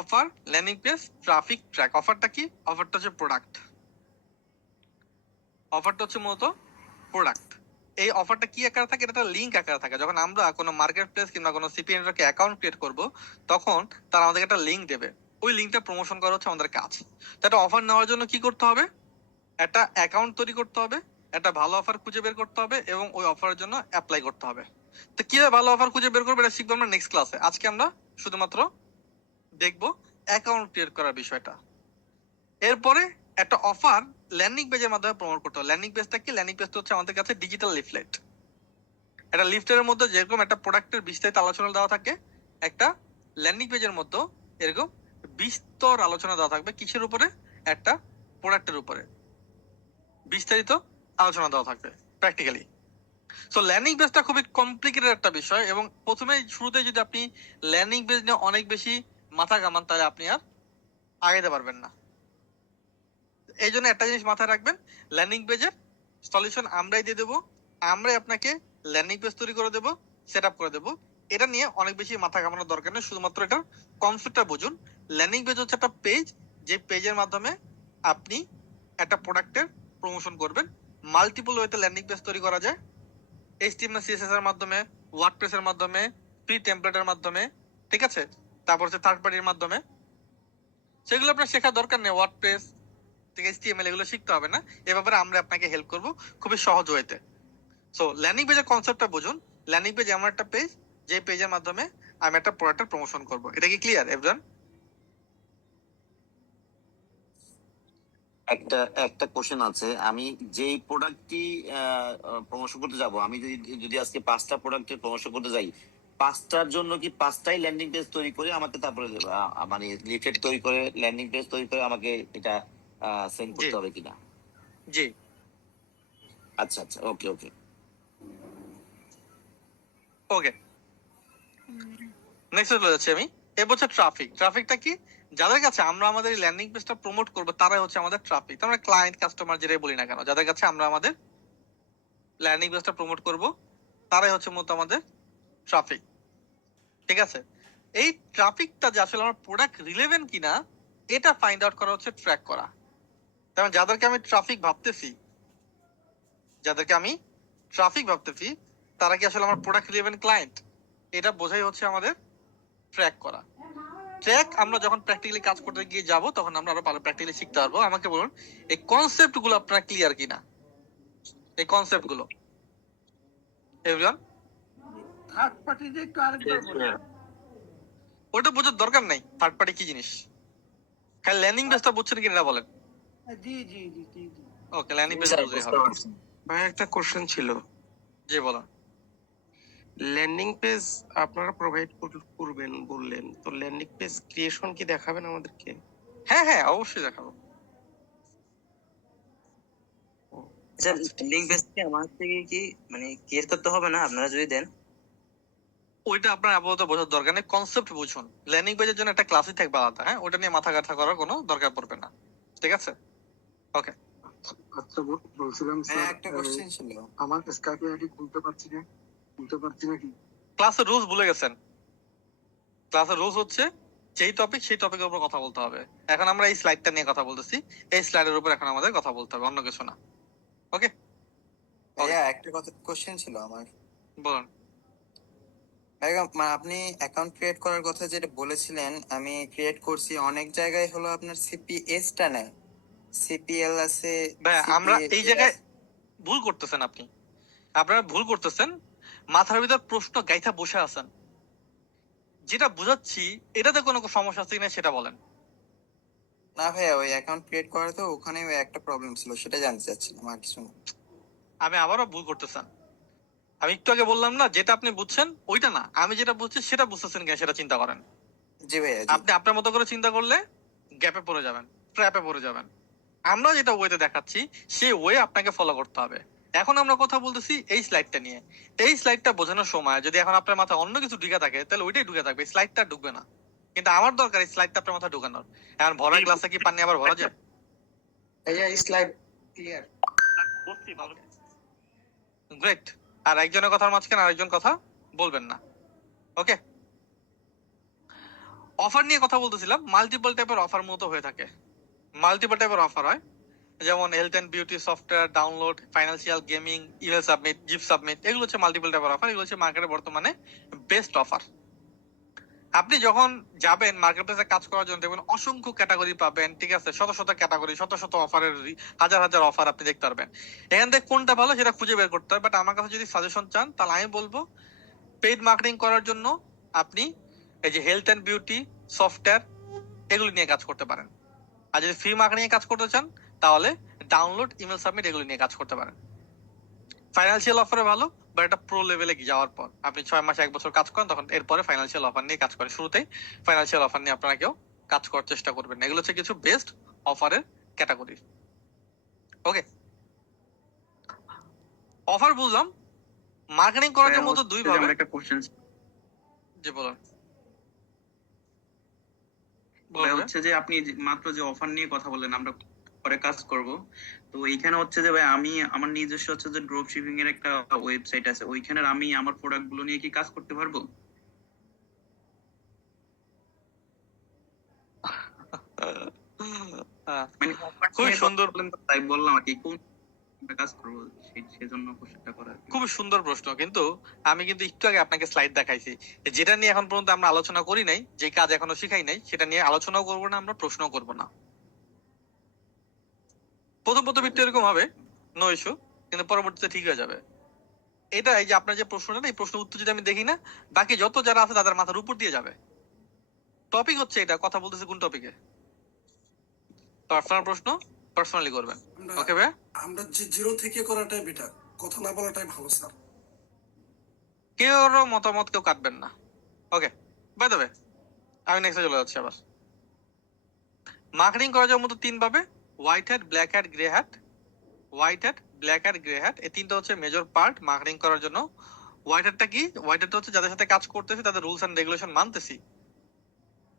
Offer, landing page, traffic, track. অফারটা কি? অফারটা হচ্ছে প্রোডাক্ট। অফারটা হচ্ছে মূলত প্রোডাক্ট। এই অফারটা কি আকারে থাকে? এটা লিংক আকারে থাকে। যখন আমরা কোনো মার্কেট প্লেস কিংবা কোনো সিপিএ নেটওয়ার্কে অ্যাকাউন্ট ক্রিয়েট করব, তখন তারা আমাদেরকে একটা লিংক দেবে। ওই লিংকটা প্রমোশন করা হচ্ছে আমাদের কাজ। তো একটা অফার নেওয়ার জন্য কি করতে হবে? একটা অ্যাকাউন্ট তৈরি করতে হবে, একটা ভালো অফার খুঁজে বের করতে হবে, এবং ওই অফারের জন্য অ্যাপ্লাই করতে হবে। তো কিভাবে ভালো অফার খুঁজে বের করবো, এটা শিখবো আমরা নেক্সট ক্লাসে। আজকে আমরা শুধুমাত্র দেখবো অ্যাকাউন্ট ক্রিয়েট করার বিষয়টা। এরপরে একটা অফার ল্যান্ডিং পেজের মাধ্যমে প্রমোট করতে হবে। ল্যান্ডিং পেজটা কি? ল্যান্ডিং পেজটা হচ্ছে আমাদের কাছে ডিজিটাল লিফলেট। একটা লিফলেটের মধ্যে যেরকম একটা প্রোডাক্টের বিস্তারিত আলোচনা দেওয়া থাকে, একটা ল্যান্ডিং পেজের মধ্যে এরকম বিস্তর আলোচনা দেওয়া থাকবে। কিসের উপরে? একটা প্রোডাক্টের উপরে বিস্তারিত আলোচনা দেওয়া থাকবে প্র্যাকটিক্যালি। সো ল্যান্ডিং পেজটা খুবই কমপ্লিকেটেড একটা বিষয়, এবং প্রথমে শুরুতে যদি আপনি ল্যান্ডিং পেজ নিয়ে অনেক বেশি মাথা ঘামান, তাহলে আপনি আর আগাইতে পারবেন না। এই জন্য একটা জিনিস মাথায় রাখবেন, ল্যান্ডিং পেজের সলিউশন আমরাই দিয়ে দেবো। আমরাই আপনাকে ল্যান্ডিং পেজ তৈরি করে দেবো, সেট আপ করে দেবো। এটা নিয়ে অনেক বেশি মাথা ঘামানোর দরকার নেই, শুধুমাত্র এটার কনসেপ্টটা বুঝুন। ল্যান্ডিং পেজ হচ্ছে একটা পেজ, যে পেজের মাধ্যমে আপনি একটা প্রোডাক্টের প্রমোশন করবেন। মাল্টিপল ওয়েতে ল্যান্ডিং পেজ তৈরি করা যায়। HTML CSS এর মাধ্যমে, ওয়ার্ডপ্রেস এর মাধ্যমে, প্রি টেমপ্লেটের মাধ্যমে, ঠিক আছে? তারপর হচ্ছে থার্ড পার্টির মাধ্যমে। সেগুলো আপনার শেখার দরকার নেই। ওয়ার্ডপ্রেস থেকে HTML এগুলো শিখতে হবে না। এ ব্যাপারে আমরা আপনাকে হেল্প করব খুবই সহজ ওয়েতে। সো ল্যান্ডিং পেজের কনসেপ্টটা বুঝুন। ল্যান্ডিং পেজ এমন একটা পেজ, যে পেজের মাধ্যমে আমি একটা প্রোডাক্টের প্রমোশন করব। এটা কি ক্লিয়ার এভরিওয়ান? একটা একটা কোশ্চেন আছে। আমি যেই প্রোডাক্টটি প্রমোশন করতে যাব, আমি যদি যদি আজকে 5টা প্রোডাক্টের প্রমোশন করতে যাই, 5টার জন্য কি 5টাই ল্যান্ডিং পেজ তৈরি করে আমাকে তারপরে মানে লিফলেট তৈরি করে ল্যান্ডিং পেজ তৈরি করে আমাকে এটা সেন্ড জি করতে হবে কিনা? জি আচ্ছা আচ্ছা, ওকে ওকে। ওকে, নেক্সট চলে যাচ্ছি আমি। এরপর হচ্ছে ট্রাফিক। ট্রাফিকটা কি? যাদের কাছে আমরা আমাদের ল্যান্ডিং পেজটা প্রমোট করবো তারাই হচ্ছে আমাদের ট্রাফিক। আমরা ক্লায়েন্ট কাস্টমার যেটাই বলি না কেন, যাদের কাছে আমরা আমাদের ল্যান্ডিং পেজটা প্রমোট করব তারাই হচ্ছে মূলত আমাদের ট্রাফিক। ঠিক আছে, এই ট্রাফিকটা যে আসলে আমার প্রোডাক্ট রিলেভেন্ট কিনা এটা ফাইন্ড আউট করা হচ্ছে ট্র্যাক করা। কারণ যাদেরকে আমি ট্রাফিক ভাবতেছি, যাদেরকে আমি ট্রাফিক ভাবতেছি তারা কি আসলে আমার প্রোডাক্ট রিলেভেন্ট ক্লায়েন্ট, এটা বোঝাই হচ্ছে আমাদের ট্র্যাক করা। ট্র্যাক আমরা যখন প্র্যাকটিক্যালি কাজ করতে গিয়ে যাব তখন আমরা আরো ভালো প্র্যাকটিক্যালি শিখতে পারবো। আমাকে বলুন এই কনসেপ্ট গুলো আপনারা ক্লিয়ার কিনা, এই কনসেপ্ট গুলো এভরিওয়ান? থার্ড পার্টি যে একটু আরেকবার বলুন। ওটা বোঝার দরকার নাই থার্ড পার্টি কি জিনিস, খালি ল্যান্ডিং পেজটা বুঝছেন কিনা বলেন। জি জি জি জি জি। ওকে, ল্যান্ডিং পেজ স্যার, বুঝলেই বুঝতে হবে। পারছি। ভাই একটা কোশ্চেন ছিল, জি বলুন। ল্যান্ডিং পেজ আপনারা প্রোভাইড করবেন বললেন, তো ল্যান্ডিং পেজ ক্রিয়েশন কি দেখাবেন আমাদেরকে? হ্যাঁ হ্যাঁ অবশ্যই দেখাবো। স্যার লিঙ্ক পেজ থেকে আমার থেকে কি মানে ক্রিয়েট করতে হবে না আপনারা যদি দেন? ওইটা আপনার আপাতত বোঝার দরকার নেই, কনসেপ্ট বুঝুন। ল্যান্ডিং পেজের জন্য একটা ক্লাসই থাকবে আলাদা, হ্যাঁ ওটা নিয়ে মাথা ব্যথা করার কোনো দরকার পড়বে না। ঠিক আছে, ওকে। আচ্ছা, বলছিলাম হ্যাঁ স্যার, একটা কোশ্চেন ছিল। আমার স্কাইপ আইডি খুলতে পারছি নাকি? ক্লাসের রুলস ভুলে গেছেন? ক্লাসের রুলস হচ্ছে যেই টপিক সেই টপিকের উপর কথা বলতে হবে। এখন আমরা এই স্লাইডটা নিয়ে কথা বলতেছি, এই স্লাইডের উপর এখন আমাদের কথা বলতে হবে, অন্য কিছু না। ওকে, ভাইয়া একটা কথা কোশ্চেন ছিল আমার। বলুন। ভাইয়া মানে আপনি অ্যাকাউন্ট ক্রিয়েট করার কথা যেটা বলেছিলেন, আমি ক্রিয়েট করছি, অনেক জায়গায় হলো আপনার সিপিএস টা নেয়, সিপিএল আছে। ভাইয়া আমরা এই জায়গায় ভুল করতেছেন, আপনারা ভুল করতেছেন। মাথার ভিতর প্রশ্ন গাইথা বসে আছেন। যেটা বুঝাচ্ছি এটাতে কোনো সমস্যা আছে কিনা সেটা বলেন। না ভাইয়া, ওই অ্যাকাউন্ট ক্রিয়েট করা তো ওখানে ওই একটা প্রবলেম ছিল, সেটা জানতে চাচ্ছিলাম, আর কিছু না। আমি আবারও ভুল করতেছেন। আমি একটু আগে বললাম না, যেটা আপনি বুঝছেন ওইটা না, আমি যেটা বুঝছি সেটা বুঝতেছেন কিনা সেটা চিন্তা করেন। জি ভাইয়া জি। আপনি আপনার মতো করে চিন্তা করলে গ্যাপে পড়ে যাবেন, ট্র্যাপে পড়ে যাবেন। আমরা যেটা ওয়েতে দেখাচ্ছি সেই ওয়ে আপনাকে ফলো করতে হবে। এখন আমরা কথা বলতেছি এই স্লাইডটা নিয়ে। এই স্লাইডটা বোঝানোর সময় যদি এখন আপনার মাথায় অন্য কিছু ঢুকে থাকে তাহলে ওইটাই ঢুকে থাকবে, স্লাইডটা ঢুকবে না। কিন্তু আমার দরকার এই স্লাইডটা আপনার মাথায় ঢুকানোর। এখন ভরা গ্লাসে কি পানি আবার ভরা যায়? ভাইয়া স্লাইড ক্লিয়ার। গ্রেট। আর একজনের কথার মাঝখানে আরেকজন কথা বলবেন না। ওকে, অফার নিয়ে কথা বলতেছিলাম। মাল্টিপল টাইপের অফার মতো হয়ে থাকে, মাল্টিপল টাইপের অফার হয়, যেমন health and beauty, software download, financial, gaming, email submit, gift submit, এগুলো হচ্ছে মাল্টিপল টাইপের অফার। এগুলো হচ্ছে মার্কেটে বর্তমানে বেস্ট অফার। আপনি যখন যাবেন মার্কেট প্লেসে কাজ করার জন্য দেখবেন অসংখ্য ক্যাটাগরি পাবেন। ঠিক আছে, শত শত ক্যাটাগরি, শত শত অফারের হাজার হাজার অফার আপনি দেখতে পারবেন। এখান থেকে কোনটা ভালো সেটা খুঁজে বের করতে হবে। বাট আমার কাছে যদি সাজেশন চান তাহলে আমি বলবো পেইড মার্কেটিং করার জন্য আপনি এই যে হেলথ এন্ড বিউটি, সফটওয়্যার এগুলো নিয়ে কাজ করতে পারেন। আর যদি ফ্রি মার্কেটিং এ কাজ করতে চান তাহলে ডাউনলোড, ইমেল সাবমিট এগুলো নিয়ে কাজ করতে পারেন। ফাইন্যান্সিয়াল অফারে ভালো, বাট এটা প্রো লেভেলে যাওয়ার পর আপনি 6 মাস 1 বছর কাজ করেন তখন এরপরে ফাইন্যান্সিয়াল অফার নিয়ে কাজ করেন। শুরুতেই ফাইন্যান্সিয়াল অফার নিয়ে আপনারা কেউ কাজ করার চেষ্টা করবেন না। এগুলো হচ্ছে কিছু বেস্ট অফারের ক্যাটাগরি। ওকে, অফার বুঝলাম। মার্কেটিং করার জন্য তো দুই ভাবে। একটা কোশ্চেন জি বলুন। হচ্ছে যে আপনি মাত্র যে অফার নিয়ে কথা বললেন, আমরা পরে কাজ করব, তো এইখানে হচ্ছে যে ভাই আমি আমার নিজস্ব হচ্ছে যে ড্রপ শিপিং এর একটা ওয়েবসাইট আছে, ওইখানে আমি আমার প্রোডাক্ট গুলো নিয়ে কি কাজ করতে পারবো? মানে খুবই সুন্দর, তাই বললাম আর কি, কোন কাজ করবো সেজন্য কোশ্চেনটা করা। খুবই সুন্দর প্রশ্ন। কিন্তু আমি কিন্তু একটু আগে আপনাকে স্লাইড দেখাইছি, যেটা নিয়ে এখন পর্যন্ত আমরা আলোচনা করি নাই, যে কাজ এখনো শিখাই নাই, সেটা নিয়ে আলোচনাও করবো না, আমরা প্রশ্নও করবো না। প্রথম একটু এরকম হবে, নো ইস্যু, কিন্তু পরবর্তীতে ঠিক হয়ে যাবে। এটা এই যে আপনার যে প্রশ্নটা, এই প্রশ্নের উত্তর যদি আমি দেখি না, বাকি যত যারা আছে তাদের মাথার উপর দিয়ে যাবে। টপিক হচ্ছে এটা, কথা বলতেছে কোন টপিকে? তো আপনার প্রশ্ন পার্সোনালি করবেন। আমরা ওকে ভাই, আমরা যে জিরো থেকে করাটাই বেটার, কথা না বলাটাই ভালো স্যার। কেউরও মতামত কেউ কাটবেন না। ওকে, বাই দ্য ওয়ে, আমি নেক্সটে চলে যাচ্ছি আবার। মার্কেটিং করা যাওয়ার মতো 3 ভাবে: white hat, black hat, grey hat. White hat, black hat, grey hat, এই তিনটা হচ্ছে মেজর পার্ট মার্কেটিং করার জন্য। হোয়াইট হ্যাটটা কি? হোয়াইট হ্যাটটা হচ্ছে যাদের সাথে কাজ করতেছি তাদের রুলস এন্ড রেগুলেশন মানতেছি,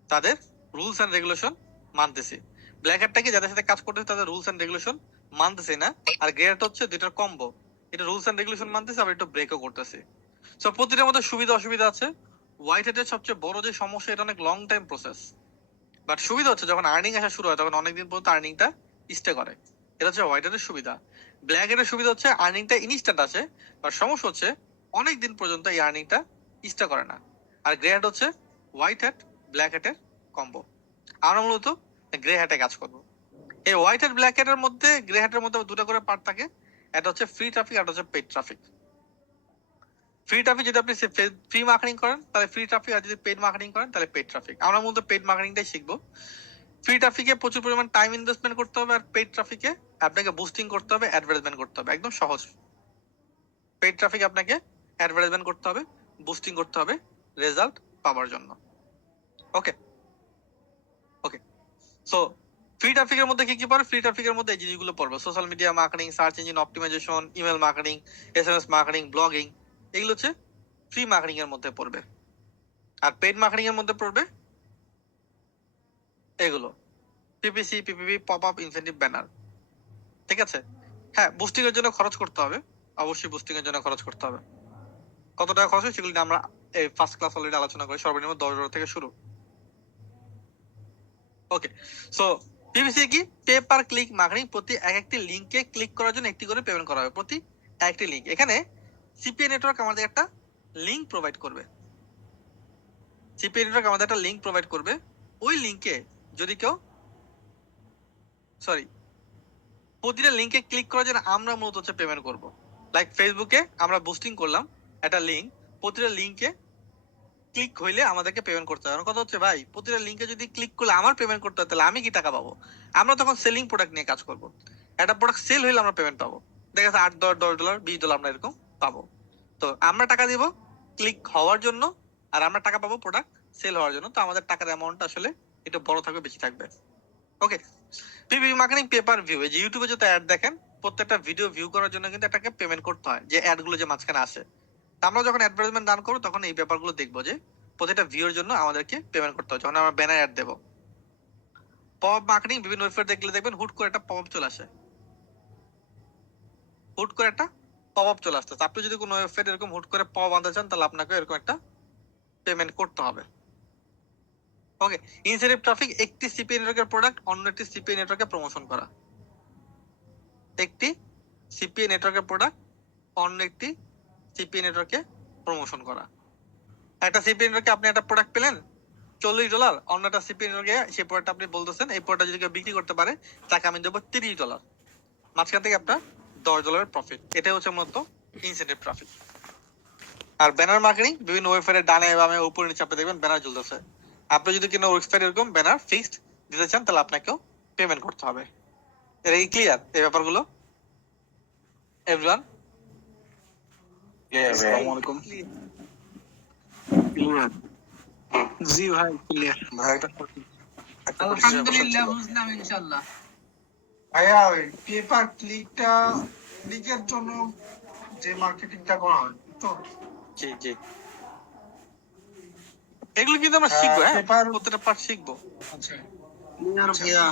তাদের রুলস এন্ড রেগুলেশন মানতেছি। ব্ল্যাক হ্যাটটা কি? যাদের সাথে কাজ করতেছি তাদের রুলস এন্ড রেগুলেশন মানতেছি না। আর গ্রে হ্যাট হচ্ছে দুইটার কম্বো, এটা রুলস এন্ড রেগুলেশন মানতেছি আবার একটু ব্রেকও করতেছি। সো প্রতিটার মধ্যে সুবিধা অসুবিধা আছে। হোয়াইট হ্যাটের সবচেয়ে বড় যে সমস্যা, এটা অনেক লং টাইম প্রসেস, বাট সুবিধা হচ্ছে যখন আর্নিং আসা শুরু হয় তখন অনেকদিন পর্যন্ত আর্নিংটা স্টে করে। এটা হচ্ছে হোয়াইট হ্যাটের সুবিধা। ব্ল্যাক হ্যাটের সুবিধা হচ্ছে আর্নিংটা ইনস্ট্যান্ট আসে, বাট সমস্যা হচ্ছে অনেকদিন পর্যন্ত এই আর্নিংটা স্টে করে না। আর গ্রে হ্যাট হচ্ছে হোয়াইট হ্যাট ব্ল্যাক হ্যাটের কম্বো। আমরা মূলত গ্রে হ্যাটে কাজ করবো। এই হোয়াইট হ্যাট ব্ল্যাক হ্যাটের মধ্যে, গ্রে হ্যাটের মধ্যে দুটো করে পার্ট থাকে। একটা হচ্ছে ফ্রি ট্রাফিক, একটা হচ্ছে পেইড ট্রাফিক। ফ্রি ট্রাফিক যদি আপনি ফ্রি মার্কেটিং করেন তাহলে ফ্রি ট্রাফিক, আর যদি পেইড মার্কেটিং করেন তাহলে পেইড ট্রাফিক। আমরা মূলত পেইড মার্কেটিংটাই শিখবো। ফ্রি ট্রাফিকে প্রচুর পরিমাণ টাইম ইনভেস্টমেন্ট করতে হবে, আর পেইড ট্রাফিকে আপনাকে বুস্টিং করতে হবে, অ্যাডভার্টাইজমেন্ট করতে হবে। একদম সহজ। পেইড ট্রাফিক আপনাকে অ্যাডভার্টাইজমেন্ট করতে হবে, বুস্টিং করতে হবে রেজাল্ট পাওয়ার জন্য। ওকে ওকে, সো ফ্রি ট্রাফিকের মধ্যে কি কি পড়ে? ফ্রি ট্রাফিকের মধ্যে এই জিনিসগুলো পড়বে: social media marketing, search engine optimisation, email marketing, SMS marketing, blogging. এগুলো হচ্ছে ফ্রি মার্কেটিং এর মধ্যে পড়বে। আর পেইড মার্কেটিং এর মধ্যে পড়বে এগুলো: PPC, PPP, pop up, incentive, banner. ঠিক আছে? হ্যাঁ, বুস্টিং এর জন্য খরচ করতে হবে, অবশ্যই বুস্টিং এর জন্য খরচ করতে হবে। কত টাকা খরচ হয় সেগুলো নিয়ে আমরা এই ফার্স্ট ক্লাস অলরেডি আলোচনা করি। সর্বনিম্ন $10 থেকে শুরু। ওকে, সো পিপিসি কি? Pay per click marketing. প্রতি একটি লিংকে ক্লিক করার জন্য একটি করে পেমেন্ট করা হবে, প্রতি একটি লিংক। এখানে সিপিএ নেটওয়ার্ক আমাদের একটা লিংক প্রোভাইড করবে। সিপিএ নেটওয়ার্ক আমাদের একটা লিংক প্রোভাইড করবে। ওই লিংকে যদি কেউ, সরি, প্রতিটা লিংকে ক্লিক করার জন্য আমরা মূলত হচ্ছে পেমেন্ট করব। লাইক ফেসবুকে আমরা বুস্টিং করলাম একটা লিংক, প্রতিটা লিংকে ক্লিক হইলে আমাদেরকে পেমেন্ট করতে হবে। কথা হচ্ছে ভাই, প্রতিটা লিংকে যদি ক্লিক করলে আমার পেমেন্ট করতে হয় তাহলে আমি কি টাকা পাবো? আমরা তখন সেলিং প্রোডাক্ট নিয়ে কাজ করব। একটা প্রোডাক্ট সেল হইলে আমরা পেমেন্ট পাবো। দেখা যাচ্ছে $8, $10, $20 আমরা এরকম পাবো। তো আমরা টাকা দিব ক্লিক হওয়ার জন্য, আর আমরা টাকা পাবো প্রোডাক্ট সেল হওয়ার জন্য। তো আমাদের টাকার অ্যামাউন্ট আসলে একটু বড় থাকবে, বেশি থাকবে। ওকে, পিপিপি মার্কেটিং পেপার ভিউ। এই যে ইউটিউবে যত অ্যাড দেখেন, প্রত্যেকটা ভিডিও ভিউ করার জন্য কিন্তু এটাকে পেমেন্ট করতে হয়, যে অ্যাড গুলো যে মাঝখানে আসে। আমরা যখন অ্যাডভার্টাইজমেন্ট রান করবো তখন এই ব্যাপারগুলো দেখবো যে প্রতিটা ভিউর জন্য আমাদেরকে পেমেন্ট করতে হয় যখন আমরা ব্যানার অ্যাড দেবো। পপ আপ মার্কেটিং, বিভিন্ন ওয়েবসাইট দেখলে দেখবেন হুট করে একটা পপ আপ চলে আসে, হুট করে একটা পপ আপ চলে আসতেছে। আপনি যদি কোনো ওয়েবসাইট এরকম হুট করে পপ আনতে চান তাহলে আপনাকে এরকম একটা পেমেন্ট করতে হবে। ওকে, ইনসেন্টিভ ট্রাফিক, একটি সিপিএ নেটওয়ার্কের প্রোডাক্ট অন্য একটি সিপিএ নেটওয়ার্কে প্রমোশন করা। একটি সিপিএ নেটওয়ার্কের প্রোডাক্ট অন্য একটি সিপিএ নেটওয়ার্কে প্রমোশন করা। একটা সিপিএ নেটওয়ার্কে আপনি একটা প্রোডাক্ট পেলেন $40, অন্য একটা সিপিএ নেটওয়ার্কে সেই প্রোডাক্ট আপনি বলতেছেন এই প্রোডাক্ট যদি কেউ বিক্রি করতে পারে তাকে আমি দেবো $30, মাঝখান থেকে আপনার $10 প্রফিট। এটাই হচ্ছে মূলত ইনসেন্টিভ ট্রাফিক। আর ব্যানার মার্কেটিং, বিভিন্ন ওয়েবসাইটের ডানে বামে উপরে নিচে আপনি দেখবেন ব্যানার ঝুলতেছে। আপনি যদি কোনো ওয়েবসাইট এরকম ব্যানার ফিক্সড দিতে চান তাহলে আপনাকেও পেমেন্ট করতে হবে। এটা কি ক্লিয়ার এই ব্যাপারগুলো এভরিওয়ান? আসসালামু আলাইকুম। ক্লিয়ার? জি ভাই, ক্লিয়ার। ভাই একটা আলহামদুলিল্লাহ, বুঝলাম ইনশাআল্লাহ। ভাইয়া, ওই পেপার ক্লিকের জন্য যে মার্কেটিংটা করা হয় তো, জি জি, এগুলো কিন্তু আমরা শিখবো। হ্যাঁ, পেপার- প্রত্যেকটা পার্ট শিখবো। আচ্ছা ক্লিয়ার ভাইয়া।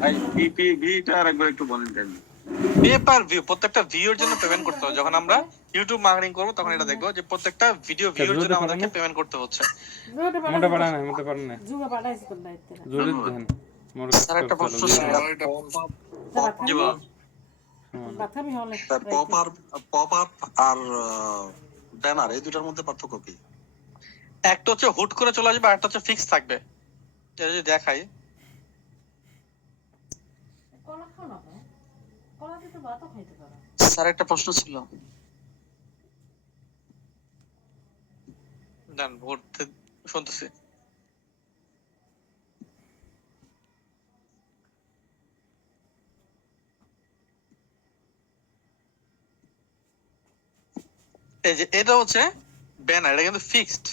ভাই পিপিভিটা আরেকবার একটু বলেন দেন। পেপার ভিউ, প্রত্যেকটা ভিউর জন্য পেমেন্ট করতে হবে। যখন আমরা ইউটিউব মার্কেটিং করবো তখন এটা দেখবো যে প্রত্যেকটা ভিডিও ভিউর জন্য আমাদেরকে পেমেন্ট করতে হচ্ছে। মোটা পাড়া নাই, মোটা পাড়া নাই। জোরে দেন। মোর কাছে আর একটা প্রশ্ন ছিল। জি বলুন। পপ আপ আর ব্যানার, এই দুটার মধ্যে পার্থক্য কি? একটা হচ্ছে হুট করে চলে আসবে, আর একটা হচ্ছে ফিক্স থাকবে। এটা যদি দেখাই, স্যার একটা প্রশ্ন ছিল। দেন শুনতেছি। এই যে এটা হচ্ছে ব্যানার, এটা কিন্তু ফিক্সড।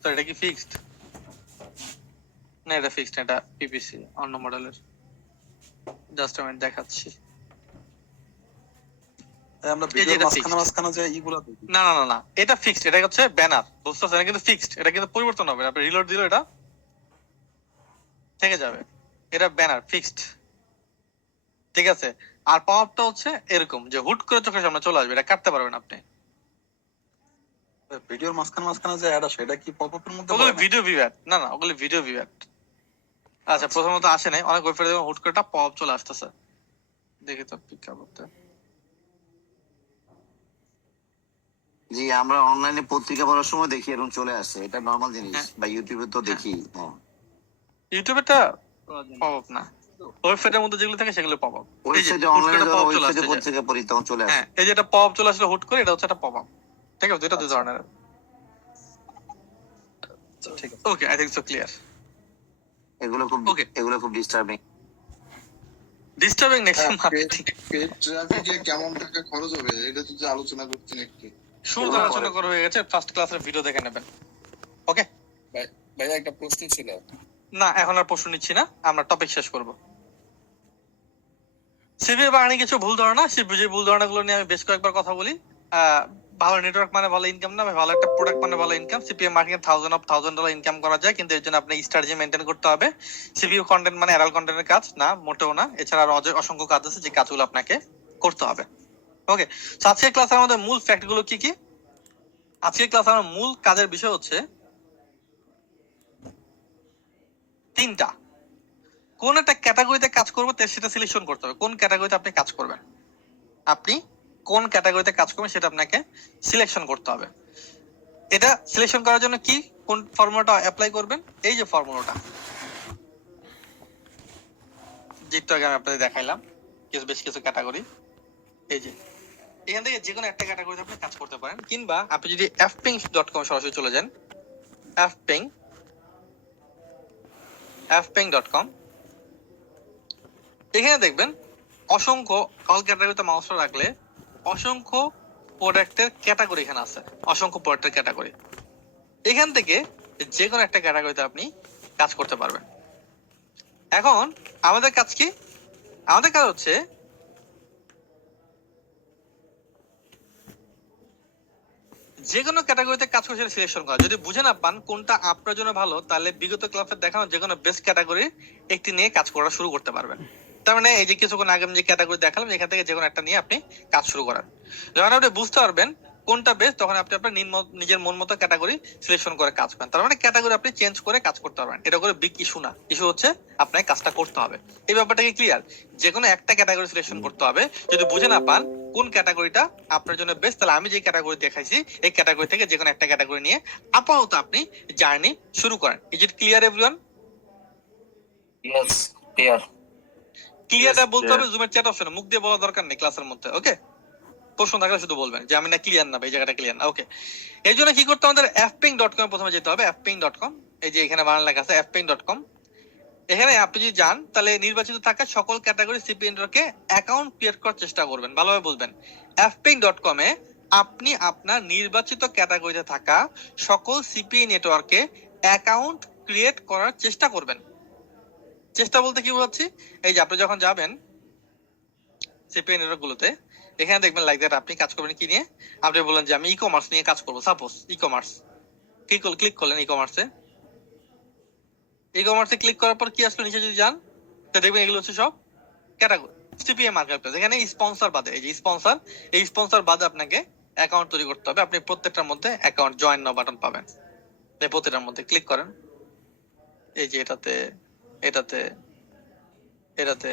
তো এটা কি ফিক্সড? না এটা ফিক্সড, এটা পিপিসি অন্য মডেলের। জাস্ট আমি দেখাচ্ছি। আমরা এই যে ভিডিওর এটা মাঝখানে fixed। মাঝখানে যে ইগুলা দেখি। না না না না, এটা ফিক্সড, এটা হচ্ছে ব্যানার, বুঝতে পারছেন? এটা কিন্তু ফিক্সড, এটা কিন্তু পরিবর্তন হবে না। আপনি রিলোড দিলে এটা থেকে যাবে। এটা ব্যানার ফিক্সড, ঠিক আছে? আর পপ আপটা হচ্ছে এরকম যে হুট করে চোখের সামনে চলে আসবে, এটা কাটতে পারবেন আপনি। ভিডিওর মাঝখানে মাঝখানে যে অ্যাড আসে এটা কি পপআপের মধ্যে ওগুলো পড়ে না? ভিডিও ভিউয়ার, না না ওগুলো ভিডিও ভিউয়ার। আচ্ছা প্রথমত আসে নাই, অনেক ওয়েবসাইটে দেখবেন হুট করে একটা পপ চলে আসতেছে। দেখি তো পিক আপ করতে। জি, আমরা অনলাইনে পত্রিকা পড়ার সময় দেখি এরকম চলে আসে, এটা নরমাল জিনিস। হ্যাঁ। বা ইউটিউবে তো দেখি। হ্যাঁ, ইউটিউবেটা পপ আপ না, ওয়েবসাইটের মধ্যে যেগুলো থাকে সেগুলো পপ আপ। ওয়েবসাইটে অনলাইনে যখন ওয়েবসাইটে পত্রিকা পড়ি তখন চলে আসে। হ্যাঁ এই যে এটা পপ আপ চলে আসলে হুট করে, এটা হচ্ছে একটা পপ আপ। ঠিক আছে, দুটো দুই ধরনের। ঠিক আছে। Okay, I think so clear. এগুলো খুব disturbing. Disturbing next marketing paid ট্রাফিকে কেমন টাকা খরচ হবে এটা যদি আলোচনা করতেন একটু। শুরু আলোচনা করা হয়ে গেছে, ফার্স্ট ক্লাসের ভিডিও দেখে নেবেন। ওকে ভাই একটা প্রশ্ন ছিল। না এখন আর প্রশ্ন নিচ্ছি না, আমরা টপিক শেষ করব। সিভি বানানি কিছু ভুল ধারণা, যে ভুল ধারণাগুলো নিয়ে আমি বেশ কয়েকবার কথা বলি। ভালো নেটওয়ার্ক মানে ভালো ইনকাম না, ভালো একটা প্রোডাক্ট মানে ভালো ইনকাম। সিপিএম মার্কেটিং $1000 ইনকাম করা যায়, কিন্তু এর জন্য আপনি স্ট্র্যাটেজি মেনটেন করতে হবে। সিপিইউ কন্টেন্ট মানে অ্যাডাল কন্টেন্টের কাজ না, মোটেও না। এছাড়া আরো অসংখ্য কাজ আছে যে কাজগুলো আপনাকে করতে হবে। ওকে, তো আজকের ক্লাসের আমাদের মূল ফ্যাক্ট গুলো কি কি? আজকের ক্লাসে আমার মূল কাজের বিষয় হচ্ছে তিনটা। কোন একটা ক্যাটাগরিতে কাজ করবো সেটা সিলেকশন করতে হবে। কোন ক্যাটাগরিতে আপনি কাজ করবেন, আপনি কোন ক্যাটাগরিতে কাজ করবেন সেটা আপনাকে সিলেকশন করতে হবে। এটা সিলেকশন করার জন্য কি কোন ফর্মুলাটা অ্যাপ্লাই করবেন? এই যে ফর্মুলাটা যেটা আগে আমি আপনাদের দেখাইলাম, বেশ কিছু ক্যাটাগরি। এই যে এখান থেকে যে কোনো একটা ক্যাটাগরিতে আপনি কাজ করতে পারেন, কিংবা আপনি যদি fping.com সরাসরি চলে যান, fping.com, এখানে দেখবেন অসংখ্য অল ক্যাটাগরিতে মাউসটা রাখলে অসংখ্য প্রোডাক্টের ক্যাটাগরি এখানে আছে, অসংখ্য প্রোডাক্টের ক্যাটাগরি। এখান থেকে যে কোনো একটা ক্যাটাগরিতে আপনি কাজ করতে পারবেন। এখন আমাদের কাজ কি? আমাদের কাজ হচ্ছে যে কোনো ক্যাটাগরিতে কাজ করে সেটা সিলেকশন করা। যদি বুঝে না পান কোনটা আপনার জন্য ভালো, তাহলে বিগত ক্লাসে দেখানো যে কোনো বেস্ট ক্যাটাগরি একটি নিয়ে কাজ করা শুরু করতে পারবেন। তার মানে এই যে কিছুক্ষণ আগে আমি যে ক্যাটাগরি দেখালাম, এখান থেকে যে কোনো একটা নিয়ে আপনি কাজ শুরু করেন। যখন আপনি বুঝতে পারবেন কোনটা বেস্ট, তখন আপনি আপনার নিজের মন মতো ক্যাটাগরি সিলেকশন করে কাজ করেন। তার মানে ক্যাটাগরি আপনি চেঞ্জ করে কাজ করতে পারবেন। এটা করে বিগ ইস্যু না, ইস্যু হচ্ছে আপনাকে কাজটা করতে হবে। এই ব্যাপারটা কি ক্লিয়ার? যে কোনো একটা ক্যাটাগরি সিলেকশন করতে হবে। যদি বুঝে না পান কোন ক্যাটাগরিটা আপনার জন্য বেস্ট, তাহলে আমি যে ক্যাটাগরি দেখাইছি এই ক্যাটাগরি থেকে যে কোনো একটা ক্যাটাগরি নিয়ে আপাতত আপনি জার্নি শুরু করেন। Is it clear everyone? Yes clear. ক্লিয়ারটা বলতে হবে জুমের চ্যাট অপশনে, মুখ দিয়ে বলা দরকার নেই ক্লাসের মধ্যে। ওকে, প্রশ্ন থাকলে শুধু বলবেন যে আমি না ক্লিয়ার না, এই জায়গাটা ক্লিয়ার না। ওকে, এই জন্য কি করতে আমাদের fping.com প্রথমে যেতে হবে। fping.com, এই যে এখানে বানান লেখা আছে fping.com। এখানে আপনি যদি যান তাহলে নির্বাচিত থাকা সকল ক্যাটাগরি সিপি নেটওয়ার্কে অ্যাকাউন্ট ক্রিয়েট করার চেষ্টা করবেন। ভালোভাবে বুঝবেন, fping.com এ আপনি আপনার নির্বাচিত ক্যাটাগরিতে থাকা সকল সিপি নেটওয়ার্কে অ্যাকাউন্ট ক্রিয়েট করার চেষ্টা করবেন। চেষ্টা বলতে কি বোঝাচ্ছি? এই যে আপনি যখন যাবেন সিপি নেটওয়ার্ক গুলোতে, এখানে দেখবেন লাইক দ্যাট আপনি কাজ করবেন কি নিয়ে। আপনি বলেন যে আমি ই কমার্স নিয়ে কাজ করবো, সাপোজ ই কমার্স। ক্লিক করলেন ই কমার্সে। ক্লিক করার পর কি আসলো, নিচে যদি যান তো দেখবেন এগুলো হচ্ছে সব ক্যাটাগরি সিপিএম মার্কেটপ্লেস। এখানে স্পন্সর বাদে, এই যে স্পন্সর, এই স্পন্সর বাদে আপনাকে অ্যাকাউন্ট তৈরি করতে হবে। আপনি প্রত্যেকটার মধ্যে অ্যাকাউন্ট জয়েন নাও বাটন পাবেন। এই প্রত্যেকটার মধ্যে ক্লিক করেন। এই যে এটাতে এটাতে এটাতে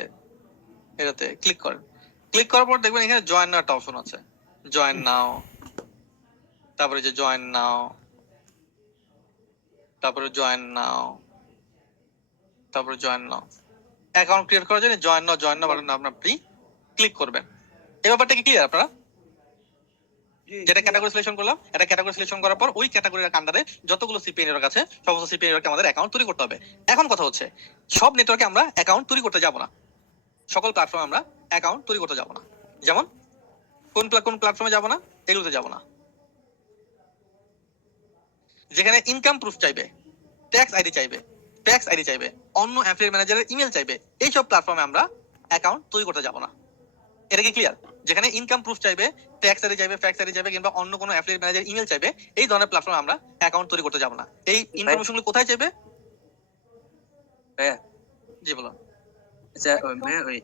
এটাতে ক্লিক করেন। ক্লিক করার পর দেখবেন এখানে জয়েন নাও একটা অপশন আছে, জয়েন নাও, তারপরে যে জয়েন নাও, তারপরে জয়েন নাও, তারপরে জয়েন নাও। অ্যাকাউন্ট ক্রিয়েট করার জন্য জয়েন নাও বাটন আপনি ক্লিক করবেন। এই ব্যাপারটা কি ক্লিয়ার আপনারা? যেটা ক্যাটাগরি সিলেকশন করলাম, এটা ক্যাটাগরি সিলেকশন করার পর ওই ক্যাটাগরির আন্ডারে যতগুলো সিপি নেটওয়ার্ক আছে সমস্ত সিপি নেটওয়ার্কে আমাদের অ্যাকাউন্ট তৈরি করতে হবে। এখন কথা হচ্ছে সব নেটওয়ার্কে আমরা অ্যাকাউন্ট তৈরি করতে যাব না, সকল প্ল্যাটফর্মে আমরা অ্যাকাউন্ট তৈরি করতে যাব না। যেমন কোন প্ল্যাটফর্মে যাব না, এগুলোতে যাব না। যেখানে ইনকাম প্রুফ চাইবে, ট্যাক্স আইডি চাইবে, অন্য অ্যাফিলিয়েট ম্যানেজারের ইমেল চাইবে, এইসব প্ল্যাটফর্মে আমরা অ্যাকাউন্ট তৈরি করতে যাব না। এটা কি ক্লিয়ার? যেখানে ইনকাম প্রুফ চাইবে, ট্যাক্স আইডি চাইবে, ফ্যাক্স আইডি চাইবে, কিংবা অন্য কোনো অ্যাফিলিয়েট ম্যানেজার ইমেল চাইবে, এই ধরনের প্ল্যাটফর্মে আমরা অ্যাকাউন্ট তৈরি করতে যাব না। এই ইনফরমেশনগুলো কোথায় চাইবে? ভাইয়া, জি বলুন। আচ্ছা ভাইয়া, ওই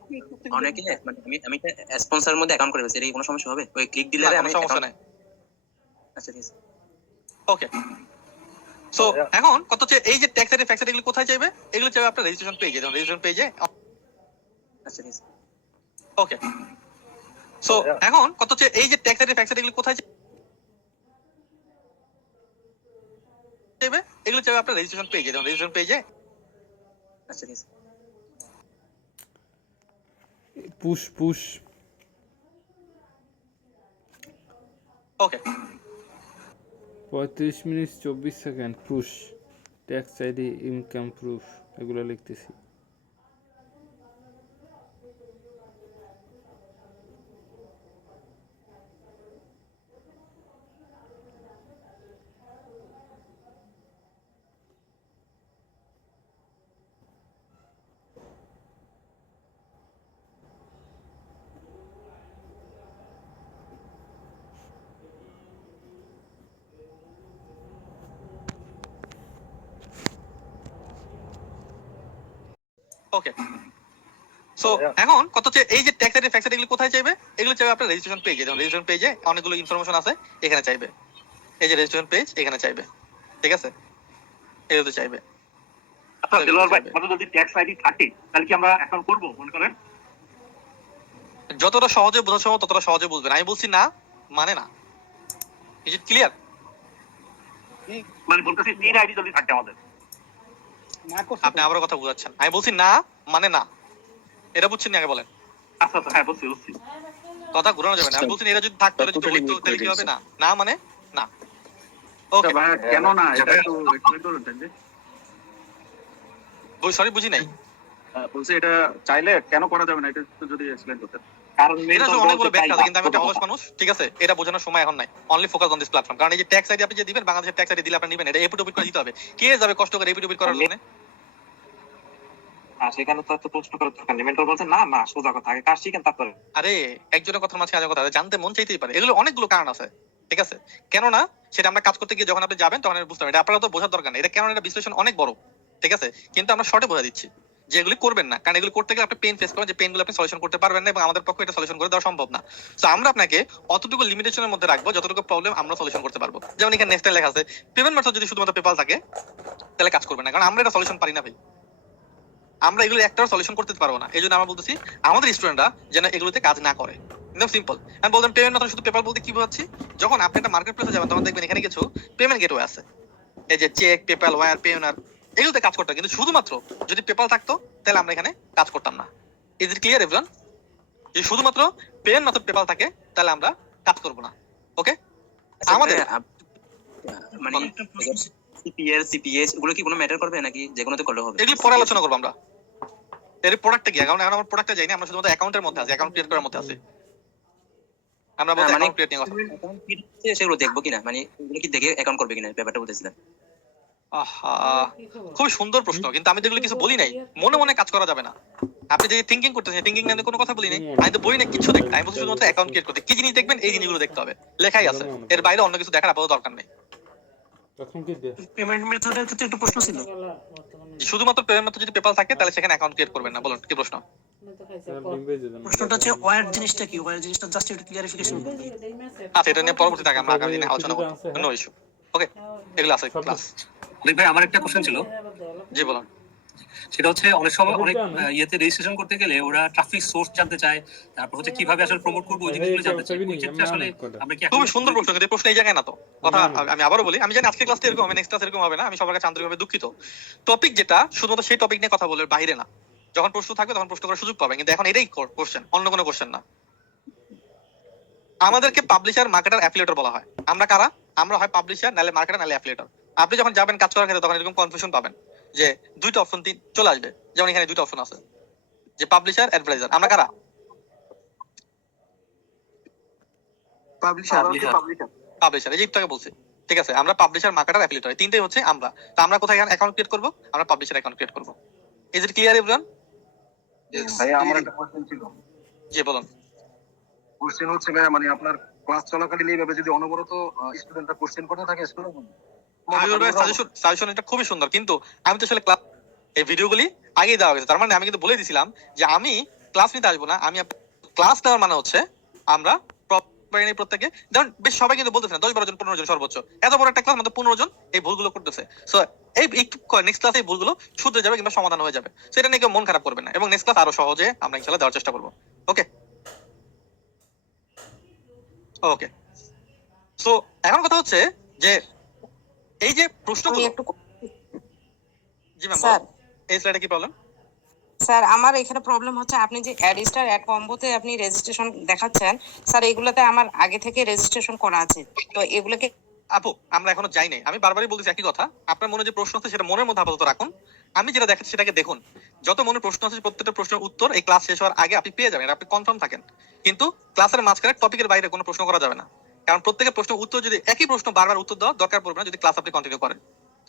অনেকে মানে আমি স্পন্সরের মধ্যে অ্যাকাউন্ট করে ফেলছি, এর কি কোনো সমস্যা হবে? ওই ক্লিক দিলে না, আমি কোনো সমস্যা নাই। আচ্ছা ঠিক আছে। ওকে, সো এখন কত হচ্ছে এই যে ট্যাক্স আইডি ফ্যাক্স আইডি এগুলো কোথায় চাইবে? এগুলো চাইবে আপনার রেজিস্ট্রেশন পেজে। যেমন রেজিস্ট্রেশন পেজে। আচ্ছা ঠিক আছে। ওকে, সো এখন কত হচ্ছে এই যে ট্যাক্স আইডি ফ্যাক্স আইডি এগুলো কোথায় চাইবে? এগুলো চাইবে আপনার রেজিস্ট্রেশন পেজে। যেমন রেজিস্ট্রেশন পেজে। আচ্ছা ঠিক আছে। পুশ ওকে, 35 minute 24 second push tax ID income proof এগুলো লিখতেছি। ওকে, সো এখন কত হচ্ছে এই যে ট্যাক্স আইডি ফ্যাক্স আইডি এগুলো কোথায় চাইবে? এগুলো চাইবে আপনার রেজিস্ট্রেশন পেজে। যেমন রেজিস্ট্রেশন পেজে অনেকগুলো ইনফরমেশন আছে, এখানে চাইবে। এই যে রেজিস্ট্রেশন পেজ, এখানে চাইবে। ঠিক আছে, এগুলো চাইবে। আচ্ছা দেলোয়ার ভাই, আমাদের যদি ট্যাক্স আইডি থাকে তাহলে কি আমরা অ্যাকাউন্ট করব মনে করেন? যতটা সহজে বোঝা সম্ভব ততটা সহজে বুঝবেন। আমি বলছি না মানে না। Is it clear? মানে বলতেছি তিন আইডি যদি থাকে আমাদের। আপনি আবারও কথা বুঝাচ্ছেন। আমি বলছি না মানে না, এটা বুঝছেন আগে বলেন। আচ্ছা আচ্ছা, হ্যাঁ বুঝছি। কথা ঘুরানো যাবে না। আমি বলছি এটা যদি থাকতো, এটা যদি হইতো, তাহলে কি হবে? না না মানে না। ওকে, কেন না এটা একটু এক্সপ্লেইন করুন তাহলে। সরি বুঝি নাই। বলছি এটা চাইলে কেন করা যাবে না, এটা একটু যদি এক্সপ্লেইন করতেন। কারণ এটা তো অনেকগুলো ব্যাখ্যা আছে, কিন্তু আমি একটা অলস মানুষ, ঠিক আছে? এটা বোঝানোর সময় এখন নাই। Only focus on this platform. কারণ এই যে ট্যাক্স আইডি আপনি যে দিবেন, বাংলাদেশের ট্যাক্স আইডি দিলে আপনি নেবেন, এটা এপিট ওপিট করে দিতে হবে। কে যাবে কষ্ট করে এপিট ওপিট করার জন্য? সেখানে তো এত প্রশ্ন করার দরকার নেই। মেন্টর বলছে না না, সোজা কথা, আগে কাজ শিখেন তারপরে। আরে একজনের কথার মাঝে আরেকজনের কথা জানতে মন চাইতেই পারে। এগুলো অনেকগুলো কারণ আছে, ঠিক আছে? কেন না সেটা আমরা কাজ করতে গিয়ে যখন আপনি যাবেন তখন বুঝতে পারবেন। এটা আপনারা তো বোঝার দরকার নেই। এটা কেন, এটা বিশ্লেষণ অনেক বড়, ঠিক আছে? কিন্তু আমরা শর্টে বোঝা দিচ্ছি যে এগুলি করবেন না, কারণ এগুলো করতে গেলে আপনি পেন ফেস করেন, যে পেন গুলো আপনি সলিউশন করতে পারবেন না, এবং আমাদের পক্ষে এটা সলিউশন করে দেওয়া সম্ভব না। তো আমরা আপনাকে অতটুকু লিমিটেশনের মধ্যে রাখবো যতটুকু প্রবলেম আমরা সলিউশন করতে পারবো। যেমন এখানে নেক্সট লেখা আছে পেমেন্ট মেথড যদি শুধুমাত্র পেপাল থাকে তাহলে কাজ করবে না, কারণ আমরা এটা সলিউশন পারি না ভাই। আমরা এগুলো একটাও সলিউশন করতে পারবো না। এই জন্য আমরা বলতেছি আমাদের স্টুডেন্টরা যেন এগুলোতে কাজ না করে। একদম সিম্পল। আমি বলতাম পেমেন্ট মেথড শুধু পেপাল বলতে কি বোঝাচ্ছি? যখন আপনি একটা মার্কেট প্লেসে যাবেন তখন দেখবেন এখানে কিছু পেমেন্ট গেটওয়ে আছে, এই যে চেক, পেপাল, ওয়্যার, পেওনার, এগুলোতে কাজ করতে। কিন্তু শুধুমাত্র যদি পেপাল থাকতো তাহলে আমরা এখানে কাজ করতাম না। Is it clear everyone? যদি শুধুমাত্র পেমেন্ট মেথড পেপাল থাকে তাহলে আমরা কাজ করব না। ওকে, আমাদের মানে সিপিএল সিপিএস ওগুলো কি কোনো ম্যাটার করবে নাকি যে কোনোতে করলে হবে? এগুলো পরে আলোচনা করব আমরা। এর প্রোডাক্টটা কি? এখন আমার প্রোডাক্টটা যাইনি, আমরা শুধুমাত্র অ্যাকাউন্টের মধ্যে আছি, অ্যাকাউন্ট ক্রিয়েট করার মধ্যে আছি। আমরা বলতে অ্যাকাউন্ট ক্রিয়েট নিয়ে কথা। অ্যাকাউন্ট কি হচ্ছে সেগুলো দেখবো কিনা, মানে ওগুলো কি দেখে অ্যাকাউন্ট করবে কিনা ব্যাপারটা বলতেছিলাম। আহা, খুব সুন্দর প্রশ্ন, কিন্তু আমি তো এগুলো কিছু বলি নাই। মনে মনে কাজ করা যাবে না। আপনি যে থিঙ্কিং করতেছেন, থিঙ্কিং নিয়ে কোনো কথা বলি নাই। আমি তো বলি না কিছু দেখতে। আমি বলছি শুধুমাত্র অ্যাকাউন্ট ক্রিয়েট করতে। কি জিনিস দেখবেন এই জিনিসগুলো দেখতে হবে, লেখাই আছে। এর বাইরে অন্য কিছু দেখার আপাতত দরকার নেই। তখন কি দে পেমেন্ট মেথডের ক্ষেত্রে একটু প্রশ্ন ছিল। শুধুমাত্র পেমেন্ট মেথড যদি পেপাল থাকে তাহলে সেখানে অ্যাকাউন্ট ক্রিয়েট করবেন না। বলুন কি প্রশ্ন? প্রশ্নটা হচ্ছে ওয়্যার জিনিসটা কি? ওয়্যার জিনিসটা জাস্ট একটু ক্লিয়ারিফিকেশন করুন। আচ্ছা, এটা নিয়ে পরবর্তীতে আমরা আগামী দিনে আলোচনা করব। No issue. ওকে, এগুলো আছে ক্লাস। ভাই আমার একটা কোশ্চেন ছিল। জি বলুন। সেটা হচ্ছে অনেক সময় অনেক ইয়েতে রেজিস্ট্রেশন করতে গেলে ওরা ট্রাফিক সোর্স জানতে চায়, তারপর হচ্ছে কিভাবে আসলে প্রমোট করব ওই জিনিসগুলো জানতে চায়। ওই ক্ষেত্রে আসলে আমরা কি খুব সুন্দর প্রশ্ন, কিন্তু এই প্রশ্ন এই জায়গায় না তো। কথা আমি আবারও বলি, আমি জানি আজকে ক্লাসটা এরকম হবে, নেক্সট ক্লাস এরকম হবে না। আমি সবার কাছে আন্তরিকভাবে দুঃখিত। টপিক যেটা শুধুমাত্র সেই টপিক নিয়ে কথা বলে বাইরে না। যখন প্রশ্ন থাকবে তখন প্রশ্ন করার সুযোগ পাবেন, কিন্তু এখন এটাই কোশ্চেন, অন্য কোনো কোশ্চেন না। আমাদেরকে পাবলিশার, মার্কেটার, অ্যাফিলিয়েটর বলা হয়। আমরা কারা? আমরা হয় পাবলিশার, নালে মার্কেটার, নালে অ্যাফিলিয়েটর। আপনি যখন যাবেন কাজ করার ক্ষেত্রে তখন এরকম কনফিউশন পাবেন যে দুইটা অপশন চলে আসবে। যেমন এখানে দুইটা অপশন আছে, যে পাবলিশার, অ্যাডভার্টাইজার। আমরা কারা? পাবলিশার। এই যে একটু আগে বলছি ঠিক আছে, আমরা পাবলিশার, মার্কেটার, অ্যাফিলিয়েটর, এই তিনটেই হচ্ছে আমরা। তো আমরা কোথায় অ্যাকাউন্ট ক্রিয়েট করব? আমরা পাবলিশার অ্যাকাউন্ট ক্রিয়েট করব। Is it clear everyone? ভাই আমার একটা কোশ্চেন ছিল। জি বলুন। কোশ্চেন হচ্ছে ভাই মানে আপনার ক্লাস চলাকালীন এইভাবে যদি অনবরত স্টুডেন্টরা কোশ্চেন করতে থাকে স্কুলে, সাজেশন এটা খুবই সুন্দর, কিন্তু আমি তো আসলে ক্লাস, এই ভিডিওগুলি আগেই দেওয়া গেছে, তার মানে আমি কিন্তু বলে দিয়েছিলাম যে আমি ক্লাস নিতে আসবো না। আমি ক্লাস নেওয়ার মানে হচ্ছে আমরা প্রত্যেকে, যেমন বেশ সবাই কিন্তু বলতেছে না, 10-12 জন 15 জন সর্বোচ্চ, এত বড় একটা ক্লাস মাত্র 15 জন এই ভুলগুলো করতেছে। সো এই নেক্সট ক্লাসে এই ভুলগুলো শুধরে যাবে কিংবা সমাধান হয়ে যাবে। সেটা নিয়ে কেউ মন খারাপ করবে না, এবং নেক্সট ক্লাস আরো সহজে আমরা ইনশাআল্লাহ দেওয়ার চেষ্টা করবো। ওকে ওকে। সো এখন কথা হচ্ছে যে এই যে প্রশ্নগুলো, জি ম্যাম স্যার এই স্লাইডে কি প্রবলেম? স্যার আমার এখানে প্রবলেম হচ্ছে আপনি যে অ্যাড স্টার অ্যাড কম্বোতে আপনি রেজিস্ট্রেশন দেখাচ্ছেন, স্যার এগুলোতে আমার আগে থেকে রেজিস্ট্রেশন করা আছে, তো এগুলোকে আপু আমরা এখনো যাই নাই, আমি বারবারই বলতেছি একই কথা। আপনার মনে যে প্রশ্ন আছে সেটা মনের মধ্যে আপাতত রাখুন, আমি যেটা দেখাচ্ছি সেটাকে দেখুন। যত মনে প্রশ্ন আছে প্রত্যেকটা প্রশ্নের উত্তর এই ক্লাস শেষ হওয়ার আগে আপনি পেয়ে যাবেন, আপনি কনফার্ম থাকেন। কিন্তু ক্লাসের মাঝখানে টপিকের বাইরে কোনো প্রশ্ন করা যাবে না, কারণ প্রত্যেকের প্রশ্নের উত্তর যদি একই প্রশ্ন বারবার উত্তর দেওয়া দরকার পড়বে না যদি ক্লাস আপনি কন্টিনিউ করেন।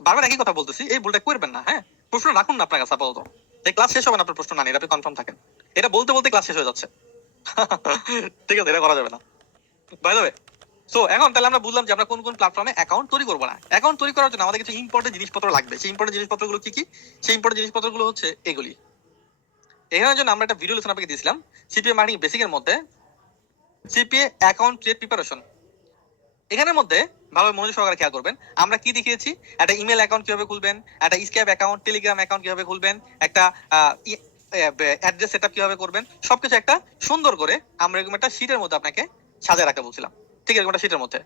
বারবার একই কথা বলতেছি, এই ভুলটা করবেন না। হ্যাঁ, প্রশ্ন রাখুন না আপনার কাছে আপাতত, এই ক্লাস শেষ হবে না আপনার প্রশ্ন না নিয়ে, আপনি কনফার্ম থাকেন। এটা বলতে বলতে ক্লাস শেষ হয়ে যাচ্ছে। ঠিক আছে, এটা করা যাবে না। বাই দ্য ওয়ে, সো এখন তাহলে আমরা বুঝলাম যে আমরা কোন কোন প্ল্যাটফর্মে অ্যাকাউন্ট তৈরি করবো না। অ্যাকাউন্ট তৈরি করার জন্য আমাদের কিছু ইম্পর্টেন্ট জিনিসপত্র লাগবে। সেই ইম্পর্টেন্ট জিনিসপত্রগুলো কি কি? সেই ইম্পর্টেন্ট জিনিসপত্রগুলো হচ্ছে এগুলি। এখানের জন্য আমরা একটা ভিডিও লেসন আপনাকে দিয়েছিলাম সিপিএ মার্কেটিং বেসিকের মধ্যে, সিপিএ অ্যাকাউন্ট ক্রিয়েট প্রিপারেশন। এখানের মধ্যে ভালো মনোযোগ সহকারে খেয়াল করবেন আমরা কি দেখিয়েছি। একটা ইমেল অ্যাকাউন্ট কিভাবে খুলবেন, একটা স্ক্যাপ অ্যাকাউন্ট, টেলিগ্রাম অ্যাকাউন্ট কিভাবে খুলবেন, একটা অ্যাড্রেস সেটআপ কিভাবে করবেন, সবকিছু একটা সুন্দর করে আমরা এরকম একটা শীটের মধ্যে আপনাকে সাজায় রাখতে বলছিলাম। ঠিক আছে, এরকম একটা শীটের মধ্যে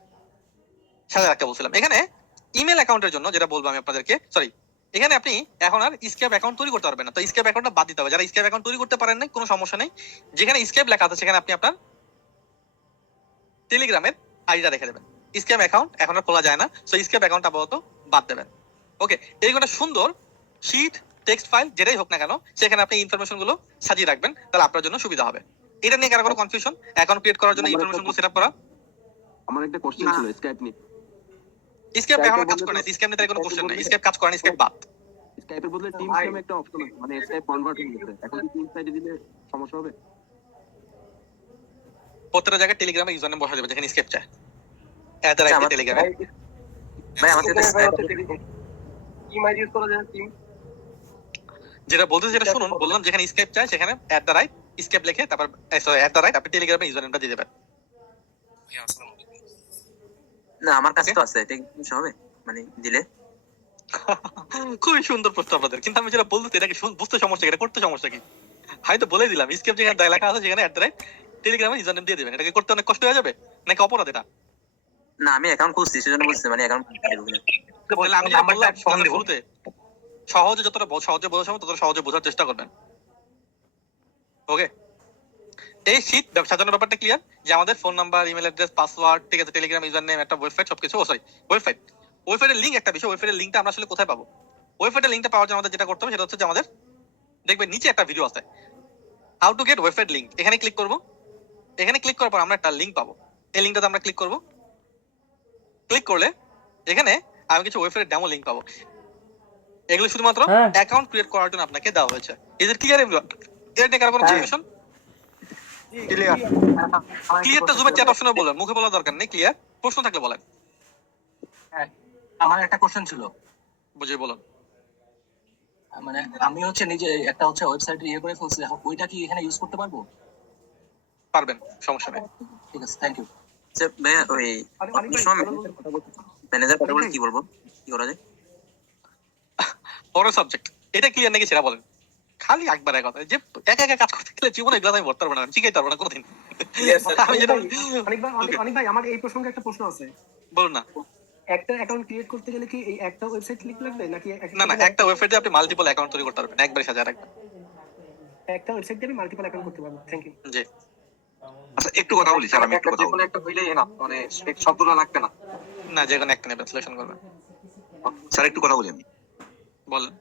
সাজায় রাখতে বলছিলাম। এখানে ইমেল অ্যাকাউন্টের জন্য যেটা বলবো আমি আপনাদেরকে, সরি, এখানে আপনি এখন আর স্ক্যাপ অ্যাকাউন্ট তৈরি করতে পারবেন না। তো স্ক্যাপ অ্যাকাউন্টটা বাদ দিতে হবে। যারা স্ক্যাপ অ্যাকাউন্ট তৈরি করতে পারেন না কোনো সমস্যা নেই, যেখানে স্ক্যাপ লেখা আছে সেখানে আপনি আপনার টেলিগ্রামের আইডিটা রেখে দেবেন। স্ক্যাপ অ্যাকাউন্ট এখন আর খোলা যায় না, সো স্ক্যাপ অ্যাকাউন্ট আপাতত বাদ দেবেন। ওকে, এরকম একটা সুন্দর শীট, টেক্সট ফাইল যেটাই হোক না কেন সেখানে আপনি ইনফরমেশন গুলো সাজিয়ে রাখবেন, তাহলে আপনার জন্য সুবিধা হবে। এটা নিয়ে কারো কোনো কনফিউশন? অ্যাকাউন্ট ক্রিয়েট করার জন্য ইনফরমেশন গুলো সেটআপ করা। আমার একটা কোশ্চেন ছিল স্কাইপ নিয়ে। স্ক্যাপ এখন কাজ করে না, স্ক্যাপ নিয়ে তার কোনো কোশ্চেন নাই, স্ক্যাপ কাজ করে না, স্ক্যাপ বাদ। স্কাইপের বদলে টিমস নামে একটা অপশন আছে, মানে স্কাইপ কনভার্টিং করতে। এখন কি টিমস সাইডে দিলে সমস্যা হবে? প্রত্যেকটা জায়গায় টেলিগ্রামে ইউজার নেম বসা যাবে যেখানে স্ক্যাপ চায়, এত রাইট টেলিগ্রামে। ভাই আমাদের টিম আইডি ইউজ করা যায় টিম। যেটা বলতে যেটা শুনুন, বললাম যেখানে স্ক্যাপ চায় সেখানে @, স্ক্যাপ লিখে তারপর @ আপনি টেলিগ্রামে ইউজার নেমটা দিয়ে দেবেন। না আমার কাছে তো আছে, এটা কি সমস্যা হবে মানে দিলে? খুবই সুন্দর প্রশ্ন আপনাদের, কিন্তু আমি যেটা বলতে এটাকে বুঝতে সমস্যা কি, এটা করতে সমস্যা কি? হয়তো বলে দিলাম স্ক্যাপ যেখানে লেখা আছে সেখানে @, টেলিগ্রামে ইউজার নেম দিয়ে দিবেন। এটাকে করতে অনেক কষ্ট হয়ে যাবে নাকি অপরাধ এটা? না আমি অ্যাকাউন্ট খুলছি সেজন্য বলছি, মানে অ্যাকাউন্ট তাহলে আমি যেটা বললাম শুরুতে, সহজে যতটা সহজে বোঝার সময় ততটা সহজে বোঝার চেষ্টা করবেন। ওকে, এই শীট সাজানোর ব্যাপারটা ক্লিয়ার, যে আমাদের phone number, email address, password, ঠিক আছে, টেলিগ্রাম ইউজার নেম, একটা ওয়েবসাইট, সবকিছু। সরি ওয়েবসাইটের লিংক একটা বিষয়, ওয়েবসাইটের লিংকটা আমরা আসলে কোথায় পাবো? ওয়েবসাইটের লিংকটা পাওয়ার জন্য আমাদের যেটা করতে হবে সেটা হচ্ছে যে আমাদের দেখবেন নিচে একটা ভিডিও আছে, how to get website link. এখানে ক্লিক করব, এখানে ক্লিক করার পর আমরা একটা লিংক পাবো, এই লিংকটাতে আমরা ক্লিক করব। ক্লিক করলে এখানে আমি কিছু ওয়েবসাইটের ডেমো লিংক পাবো। এগুলো শুধুমাত্র অ্যাকাউন্ট ক্রিয়েট করার জন্য আপনাকে দেওয়া হয়েছে। Is it clear everyone? এর নিয়ে কারো কোনো কনফিউশন? ক্লিয়ার? ক্লিয়ারটা জুমের চ্যাট অপশনে বলেন, মুখে বলার দরকার নেই। ক্লিয়ার? প্রশ্ন থাকলে বলেন। আমার একটা কোশ্চেন ছিল, বুঝিয়ে বলুন। মানে আমি হচ্ছে নিজে একটা হচ্ছে ওয়েবসাইট ইয়ে করে ফেলছি, ওইটা কি এখানে ইউজ করতে পারবো? পারবেন, সমস্যা নেই। ঠিক আছে, থ্যাংক ইউ। স্যার ভাই ওই ম্যানেজার কথা বলে কি বলবো, কি করা যায়? পরের সাবজেক্ট এটা ক্লিয়ার নাকি সেটা বলেন। খালি একবার এক কথা, যে একা একা কাজ করতে গেলে জীবনে এগুলো আমি ভরতে পারবো না, শিখাইতে পারবো না কোনোদিন। আমি যেটা অনেক ভাই আমার এই প্রসঙ্গে একটা প্রশ্ন আছে, বলুন না। একটা অ্যাকাউন্ট ক্রিয়েট করতে গেলে কি এই একটা ওয়েবসাইট লিংক লাগবে নাকি না না, একটা ওয়েবসাইটে আপনি মাল্টিপল অ্যাকাউন্ট তৈরি করতে পারবেন, একবারে সাজা রাখবেন। একটা ওয়েবসাইট দিয়ে মাল্টিপল অ্যাকাউন্ট করতে পারবো? Thank you. জি আচ্ছা একটু কথা বলি স্যার, আমি একটু কথা বলি। একটা হইলেই না, মানে শব্দটা লাগবে না। না, যে কোনো একটা নেবেন, সিলেকশন করবেন। স্যার একটু কথা বলি আমি। বলেন।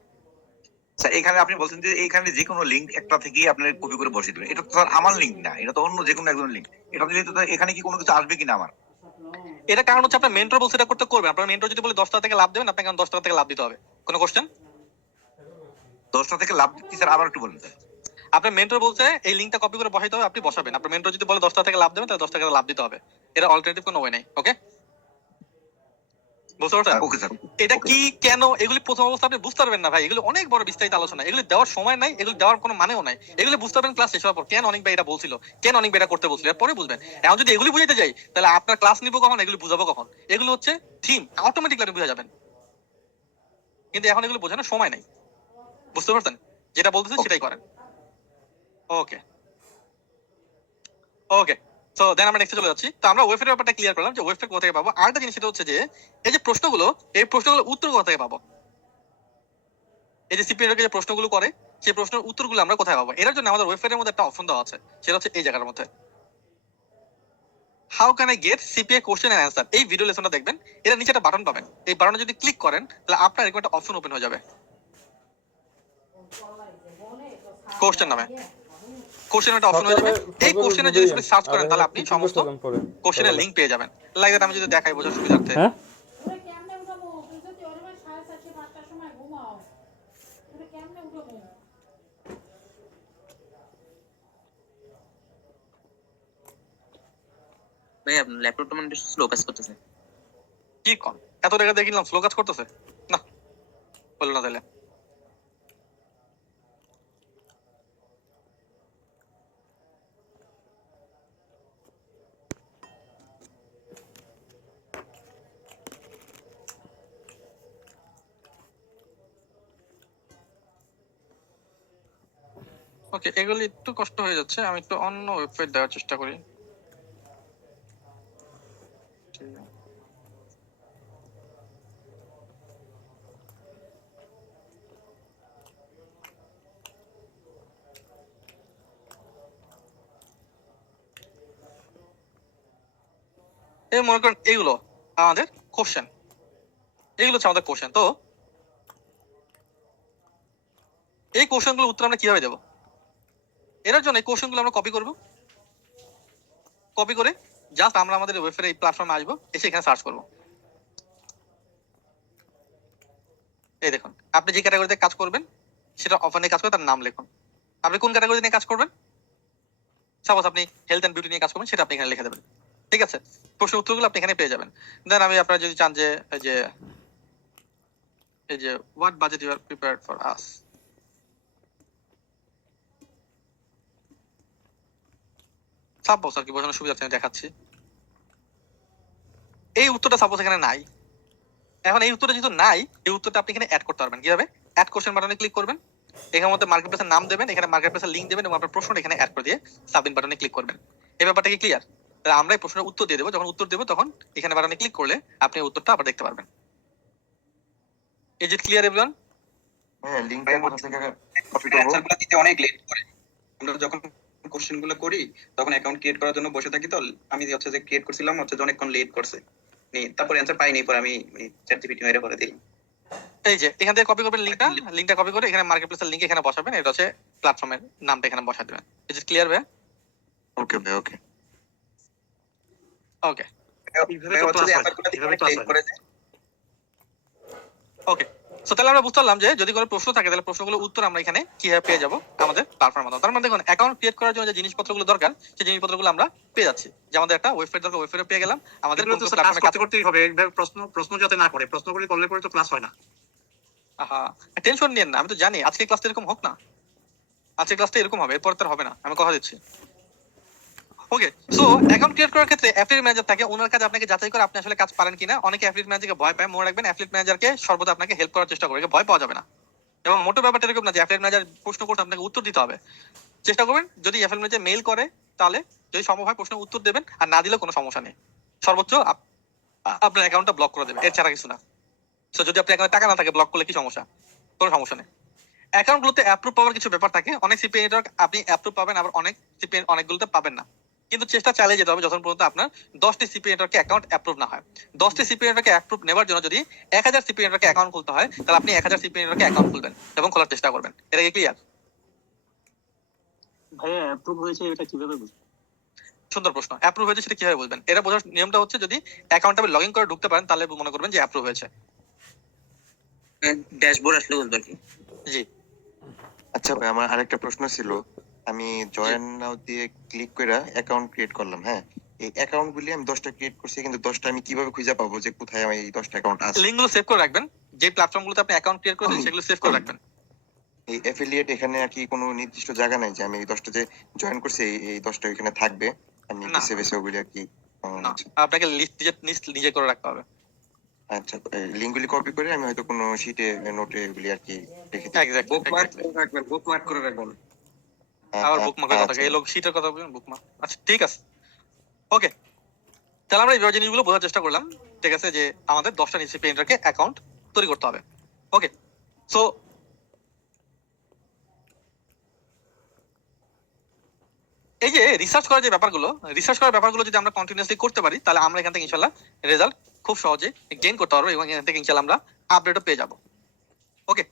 স্যার এখানে আপনি বলছেন যে এইখানে যে কোনো লিংক একটা থেকেই আপনি কপি করে বসিয়ে দেবেন। এটা তো স্যার আমার লিংক না, এটা তো অন্য যে কোনো একজনের লিংক। এটা দিলে তো এখানে কি কোনো কিছু আসবে কিনা আমার? এটা কারণ হচ্ছে আপনার মেন্টর বলছে এটা করতে করবেন। আপনার মেন্টর যদি বলে 10 টাকা থেকে লাভ দেবেন, আপনাকে 10 টাকা থেকে লাভ দিতে হবে। কোনো কোশ্চেন? 10 টাকা থেকে লাভ দিতে স্যার আবার একটু বলুন। আপনার মেন্টর বলছে এই লিংকটা কপি করে বসাইতে হবে, আপনি বসাবেন। আপনার মেন্টর যদি বলে 10 টাকা থেকে লাভ দেবেন, তাহলে 10 টাকা লাভ দিতে হবে। এটা অল্টারনেটিভ কোনো ওয়ে নাই। ওকে, বুঝতে পারছেন? Okay sir. এটা কি কেন এগুলি প্রথম অবস্থা আপনি বুঝতে পারবেন না ভাই, এগুলো অনেক বড় বিস্তারিত আলোচনা, এগুলি দেওয়ার সময় নাই, এগুলি দেওয়ার কোনো মানেও নাই। এগুলি বুঝতে পারবেন ক্লাস শেষ হওয়ার পর, কেন অনেক ভাই এটা বলছিল, কেন অনেক ভাই এটা করতে বলছিল, এরপরে বুঝবেন। এখন যদি এগুলি বুঝাইতে যাই, তাহলে আপনার ক্লাস নিব কখন, এগুলি বুঝাবো কখন? এগুলো হচ্ছে থিম, অটোমেটিকলি বুঝে যাবেন। কিন্তু এখন এগুলো বোঝানোর সময় নাই, বুঝতে পারছেন? যেটা বলতেছে সেটাই করেন। ওকে ওকে, সো দেন আমরা নেক্সটে চলে যাচ্ছি। তো আমরা ওয়েবসাইটের ব্যাপারটা ক্লিয়ার করলাম যে ওয়েবসাইট কোথা থেকে পাবো। আরেকটা জিনিস সেটা হচ্ছে যে এই যে প্রশ্নগুলো, এই প্রশ্নগুলো উত্তর কোথা থেকে পাবো? এই যে সিপিএর যে প্রশ্নগুলো করে, সেই প্রশ্নের উত্তরগুলো আমরা কোথায় পাবো? এর জন্য আমাদের ওয়েবসাইটের মধ্যে একটা অপশন দেওয়া আছে, সেটা হচ্ছে এই জায়গার মধ্যে, how can I get CPA question and answer. এই ভিডিও লেসনটা দেখবেন, এর নিচে একটা বাটন পাবেন। এই বাটনে যদি ক্লিক করেন, তাহলে আপনার এরকম একটা অপশন ওপেন হয়ে যাবে কোশ্চেন নামে। কোশ্চেন একটা অপশন হয়ে যাবে। এই কোশ্চেনে যদি আপনি সার্চ করেন, তাহলে আপনি সমস্ত কোশ্চেনের লিংক পেয়ে যাবেন। লাইক দ্যাট আমি যদি দেখাই বোঝার সুবিধার্থে। ভাই আপনার ল্যাপটপটা মানে স্লো কাজ করতেছে। কি কম এত টাকা দেখিলাম স্লো কাজ করতেছে না, বললো না তাহলে। ওকে, এগুলি একটু কষ্ট হয়ে যাচ্ছে, আমি একটু অন্য ওয়েবসাইট দেওয়ার চেষ্টা করি। এই মনে করেন এইগুলো আমাদের কোশ্চেন, এগুলো হচ্ছে আমাদের কোশ্চেন। তো এই কোশ্চেন গুলো উত্তর আমরা কিভাবে দেবো? এর জন্য এই কোশ্চেন গুলো আমরা কপি করব, কপি করে জাস্ট আমরা আমাদের ওয়েবসাইটে এই প্ল্যাটফর্মে আসবো, এসে এখানে সার্চ করবো। এই দেখুন, আপনি যে ক্যাটাগরিতে কাজ করবেন সেটা অফার নিয়ে কাজ করে তার নাম লিখুন। আপনি কোন ক্যাটাগরি নিয়ে কাজ করবেন, সাপোজ আপনি হেলথ এন্ড বিউটি নিয়ে কাজ করবেন, সেটা আপনি এখানে লিখে দেবেন। ঠিক আছে, প্রশ্ন উত্তরগুলো আপনি এখানে পেয়ে যাবেন। দেন আমি আপনারা যদি চান যে এই যে what budget you are prepared for us, suppose আর কি বোঝানোর সুবিধা আমি দেখাচ্ছি। এই উত্তরটা সাপোজ এখানে নাই। এখন এই উত্তরটা যেহেতু নাই, এই উত্তরটা আপনি এখানে অ্যাড করতে পারবেন কিভাবে? অ্যাড কোশ্চেন বাটনে ক্লিক করবেন, এখানের মধ্যে মার্কেট প্লেসের নাম দেবেন, এখানে মার্কেট প্লেসের লিংক দেবেন এবং আপনার প্রশ্নটা এখানে অ্যাড করে দিয়ে সাবমিট বাটনে ক্লিক করবেন। এই ব্যাপারটা কি ক্লিয়ার? তাহলে আমরা এই প্রশ্নের উত্তর দিয়ে দেবো, যখন উত্তর দেবো তখন এখানে বাটনে ক্লিক করলে আপনি উত্তরটা আবার দেখতে পারবেন। Is it clear everyone? হ্যাঁ, লিংকটা কোথা থেকে কপি করব? অ্যান্সারগুলো দিতে অনেক লেট করে। আমরা যখন কোশ্চেন গুলো করি তখন অ্যাকাউন্ট ক্রিয়েট করার জন্য বসে থাকি, তো আমি হচ্ছে যে ক্রিয়েট করছিলাম হচ্ছে যে অনেকক্ষণ লেট করছে, তারপর অ্যান্সার পাইনি, পরে আমি চ্যাটজিপিটি মেরে করে দিলাম। এই যে এখান থেকে কপি করবেন লিংকটা কপি করে এখানে মার্কেট প্লেসের লিংক এখানে বসাবেন, এটা হচ্ছে প্ল্যাটফর্মের নামটা এখানে বসা দেবেন। ইজ ইট ক্লিয়ার ভাই? ওকে ভাই, ওকে ওকে হচ্ছে যে অ্যান্সারগুলো দিতে অনেক লেট করে দেয়। ওকে, সো তাহলে আমরা বুঝতে পারলাম যে যদি কোনো প্রশ্ন থাকে তাহলে প্রশ্নগুলো উত্তর আমরা এখানে কিভাবে পেয়ে যাবো আমাদের প্ল্যাটফর্মের মাধ্যমে। তার মানে দেখুন, অ্যাকাউন্ট ক্রিয়েট করার জন্য যে জিনিসপত্রগুলো দরকার, সেই জিনিসপত্রগুলো আমরা পেয়ে যাচ্ছি। যে আমাদের একটা ওয়েবসাইট দরকার, ওয়েবসাইটে পেয়ে গেলাম। আমাদের কোন প্ল্যাটফর্মে কাজ করতেই হবে, এইভাবে প্রশ্ন যাতে না করে, প্রশ্নগুলি করলে পরে তো ক্লাস হয় না। আহা, টেনশন নিয়েন না, আমি তো জানি আজকে ক্লাসটা এরকম হোক না, আজকে ক্লাসটা এরকম হবে, এরপর তো হবে না, আমি কথা দিচ্ছি। ওকে, সো অ্যাকাউন্ট ক্রিয়েট করার ক্ষেত্রে অ্যাফিলিয়েট ম্যানেজার থাকে, ওনার কাছে আপনাকে যাচাই করে আপনি আসলে কাজ পারেন কিনা। অনেকে অ্যাফিলিয়েট ম্যানেজারকে ভয় পায়, মনে রাখবেন অ্যাফিলিয়েট ম্যানেজারকে সর্বদা আপনাকে হেল্প করার চেষ্টা করবে, ভয় পাওয়া যাবে না। এবং মোটো ব্যাপারটা এরকম না যে অ্যাফিলিয়েট ম্যানেজার প্রশ্ন করতে আপনাকে উত্তর দিতে হবে। চেষ্টা করবেন যদি অ্যাফিলিয়েট ম্যানেজার মেইল করে, তাহলে যদি সম্ভব হয় প্রশ্নের উত্তর দেবেন, আর না দিলেও কোনো সমস্যা নেই, সর্বোচ্চ আপনার অ্যাকাউন্টটা ব্লক করে দেবে, এর ছাড়া কিছু না। সো যদি আপনার অ্যাকাউন্টে টাকা না থাকে, ব্লক করলে কি সমস্যা? কোনো সমস্যা নেই। অ্যাকাউন্টগুলোতে অ্যাপ্রুভ পাওয়ার কিছু ব্যাপার থাকে, অনেক সিপিএ নেটওয়ার্ক আপনি অ্যাপ্রুভ পাবেন, আবার অনেক সিপিএ অনেকগুলোতে পাবেন না। কিন্তু চেষ্টা চালিয়ে যেতে হবে যতক্ষণ পর্যন্ত আপনার 10টি সিপিএ নেটওয়ার্কে অ্যাকাউন্ট অ্যাপ্রুভ না হয়। 10টি সিপিএ নেটওয়ার্কে অ্যাপ্রুভ নেবার জন্য যদি 1000 সিপিএ নেটওয়ার্কে অ্যাকাউন্ট খুলতে হয়, তাহলে আপনি 1000 সিপিএ নেটওয়ার্কে অ্যাকাউন্ট খুলবেন এবং খোলার চেষ্টা করবেন। এটা কি ক্লিয়ার? ভাইয়া অ্যাপ্রুভ হয়েছে এটা কিভাবে বুঝবো? সুন্দর প্রশ্ন। অ্যাপ্রুভ হয়েছে সেটা কিভাবে বলবেন? এটা বোঝার নিয়মটা হচ্ছে যদি অ্যাকাউন্টে আপনি লগ ইন করে ঢুকতে পারেন তাহলে মনে করবেন যে অ্যাপ্রুভ হয়েছে। ড্যাশবোর্ড আসলে বলতে আর কি। জি। আচ্ছা ভাই, আমার আরেকটা প্রশ্ন ছিল। আমি জয়েন নাও দিয়ে ক্লিক করে অ্যাকাউন্ট ক্রিয়েট করলাম, হ্যাঁ। এই অ্যাকাউন্ট গুলি আমি 10টা ক্রিয়েট করছি, কিন্তু 10টা আমি কিভাবে খুঁজে পাবো যে কোথায় আমার এই 10টা অ্যাকাউন্ট আছে? লিঙ্কগুলো সেভ করে রাখবেন, যে প্ল্যাটফর্মগুলোতে আপনি অ্যাকাউন্ট ক্রিয়েট করেছেন সেগুলো সেভ করে রাখবেন। এই অ্যাফিলিয়েট এখানে আর কি কোনো নির্দিষ্ট জায়গা নাই যে আমি এই 10টা যে জয়েন করছি এই 10টা এখানে থাকবে, আমি না। বেছে বেছে ওগুলি আর কি? না, আপনাকে লিস্ট নিজে করে রাখতে হবে। আচ্ছা, লিঙ্কগুলি কপি করে আমি হয়তো কোনো শিটে নোটে এগুলি আর কি রেখে দিই। এক্স্যাক্টলি। বুকমার্ক করে রাখবেন। আবার বুকমার্কের কথা, এই লোক শীটের কথা বলবেন, বুকমার্ক। আচ্ছা ঠিক আছে, ওকে। তাহলে আমরা এই জিনিসগুলো বোঝার চেষ্টা করলাম, ঠিক আছে, যে আমাদের 10টা রেসিপিয়েন্টকে অ্যাকাউন্ট তৈরি করতে হবে। ওকে, সো এই যে রিসার্চ করার যে ব্যাপারগুলো যদি আমরা কন্টিনিউয়াসলি করতে পারি তাহলে আমরা এখান থেকে ইনশাল্লাহ রেজাল্ট খুব সহজে গেইন করতে পারবো এবং এখান থেকে ইনশাল্লাহ আমরা আপডেটও পেয়ে যাবো। ওকে,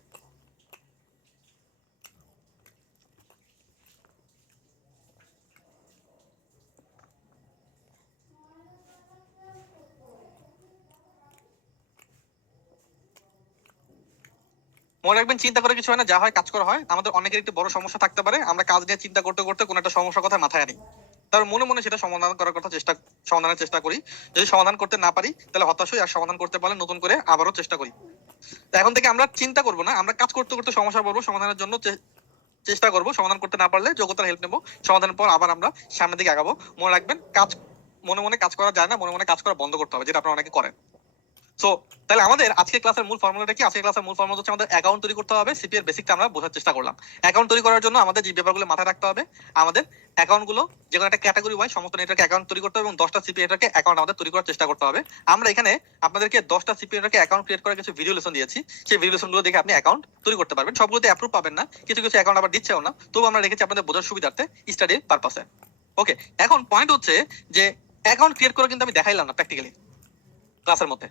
মনে রাখবেন চিন্তা করে কিছু হয় না, যা হয় কাজ করা হয়। আমাদের অনেকের একটু বড় সমস্যা থাকতে পারে, আমরা কাজ নিয়ে চিন্তা করতে করতে কোনো একটা সমস্যার কথা মাথায় আনি, তার মনে মনে সেটা সমাধানের চেষ্টা করি। যদি সমাধান করতে না পারি তাহলে হতাশ হই, আর সমাধান করতে পারলে নতুন করে আবারও চেষ্টা করি। তো এখন থেকে আমরা চিন্তা করবো না, আমরা কাজ করতে করতে সমস্যা পড়বো, সমাধানের জন্য চেষ্টা করবো। সমাধান করতে না পারলে যোগ্যতার হেল্প নেবো, সমাধানের পর আবার আমরা সামনের দিকে আগাবো। মনে রাখবেন মনে মনে কাজ করা যায় না, মনে মনে কাজ করা বন্ধ করতে হবে, যেটা আপনারা অনেকে করেন। সো তাহলে আমাদের আজকের ক্লাসের মূল ফর্মুলাটা কি? আজকের ক্লাসের মূল ফর্মুলা হচ্ছে আমাদের অ্যাকাউন্ট তৈরি করতে হবে। সিপি এর বেসিকটা আমরা বোঝার চেষ্টা করলাম। অ্যাকাউন্ট তৈরি করার জন্য আমাদের যে ব্যাপারগুলো মাথায় রাখতে হবে, আমাদের অ্যাকাউন্টগুলো যে কোনো একটা ক্যাটাগরি ওয়াইজ সমস্ত নেটওয়ার্কে অ্যাকাউন্ট তৈরি করতে হবে এবং 10টা সিপি নেটওয়ার্কে অ্যাকাউন্ট আমাদের তৈরি করার চেষ্টা করতে হবে। আমরা এখানে আপনাদেরকে 10টা সিপি নেটওয়ার্কে অ্যাকাউন্ট ক্রিয়েট করার কিছু ভিডিও লেসন দিয়েছি, সেই ভিডিও লেসনগুলো দেখে আপনি অ্যাকাউন্ট তৈরি করতে পারবেন। সবগুলোতে অ্যাপ্রুভ পাবেন না, কিছু কিছু অ্যাকাউন্ট আবার দিচ্ছেও না, তবু আমরা রেখেছি আপনাদের বোঝার সুবিধার্থে, স্টাডি পারপাসে। ওকে, এখন পয়েন্ট হচ্ছে যে অ্যাকাউন্ট ক্রিয়েট করে কিন্তু আমি দেখাইলাম না প্র্যাকটিক্যালি ক্লাসের মধ্যে।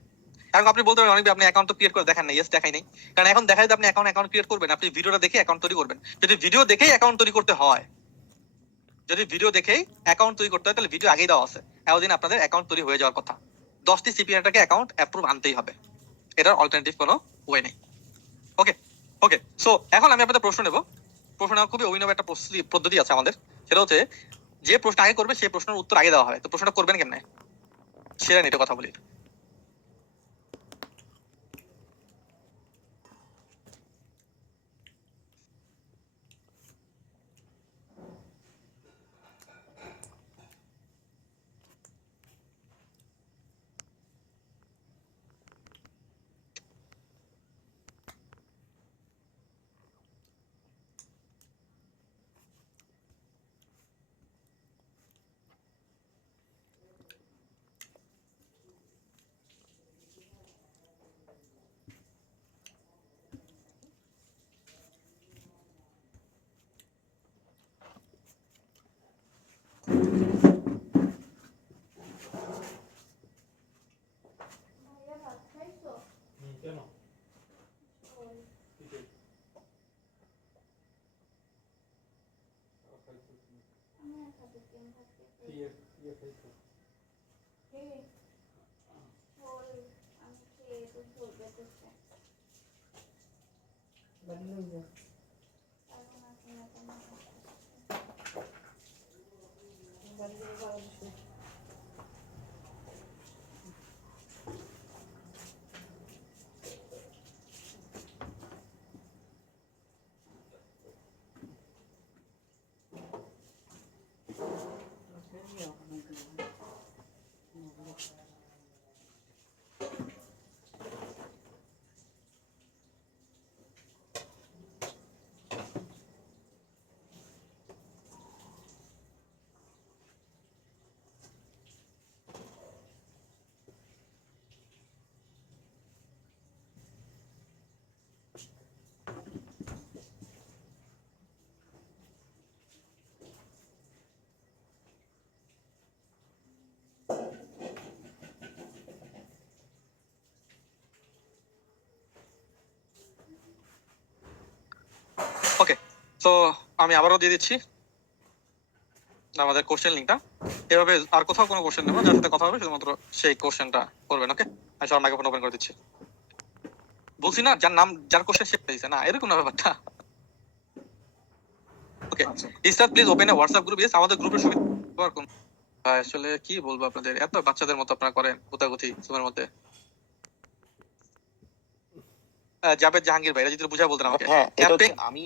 এখন আপনি বলতে পারেন অনেক আপনি অ্যাকাউন্ট তো ক্রিয়েট করে দেখান না। ইয়েস, দেখাই নাই, কারণ এখন দেখাই আপনি অ্যাকাউন্ট ক্রিয়েট করবেন, আপনি ভিডিওটা দেখে অ্যাকাউন্ট তৈরি করবেন। যদি ভিডিও দেখেই অ্যাকাউন্ট তৈরি করতে হয়, তাহলে ভিডিও আগেই দেওয়া আছে, এতদিন আপনাদের অ্যাকাউন্ট তৈরি হয়ে যাওয়ার কথা। 10টি সিপিএনটাকে অ্যাকাউন্ট অ্যাপ্রুভ আনতেই হবে, এটার অল্টারনেটিভ কোনো ওয়ে নেই। ওকে ওকে, সো এখন আমি আপনাদের প্রশ্ন নেব। প্রশ্ন নেওয়ার খুবই অভিনব একটা পদ্ধতি আছে আমাদের, সেটা হচ্ছে যে প্রশ্ন আগে করবে সেই প্রশ্নের উত্তর আগে দেওয়া হবে। তো প্রশ্নটা করবেন কেমনে সেটা নিয়ে কথা বলি। কেন? ওকে, তো আমি আবারও দিয়ে দিচ্ছি। আমাদের কোশ্চেন লিঙ্কটা। এভাবে আর কোথাও কোনো কোশ্চেন নেব, যার সাথে কথা হবে শুধুমাত্র সেই কোশ্চেনটা করবেন। ওকে, আমি সবার মাইক্রোফোন ওপেন করে দিচ্ছি। বলছি না যার নাম যার কোশ্চেন সে দিয়েছে না, এরকম না ব্যাপারটা। Okay, star please open a WhatsApp group. Yes, আমাদের গ্রুপের সুবিধা আসলে কি বলবো আপনাদের, এত বাচ্চাদের মতো আপনারা করেন গুতাগুতি জুমের মধ্যে। জাভেদ জাহাঙ্গীর ভাই, এটা যদি বুঝা বলতেন আমাকে। হ্যাঁ, এটা হচ্ছে আমি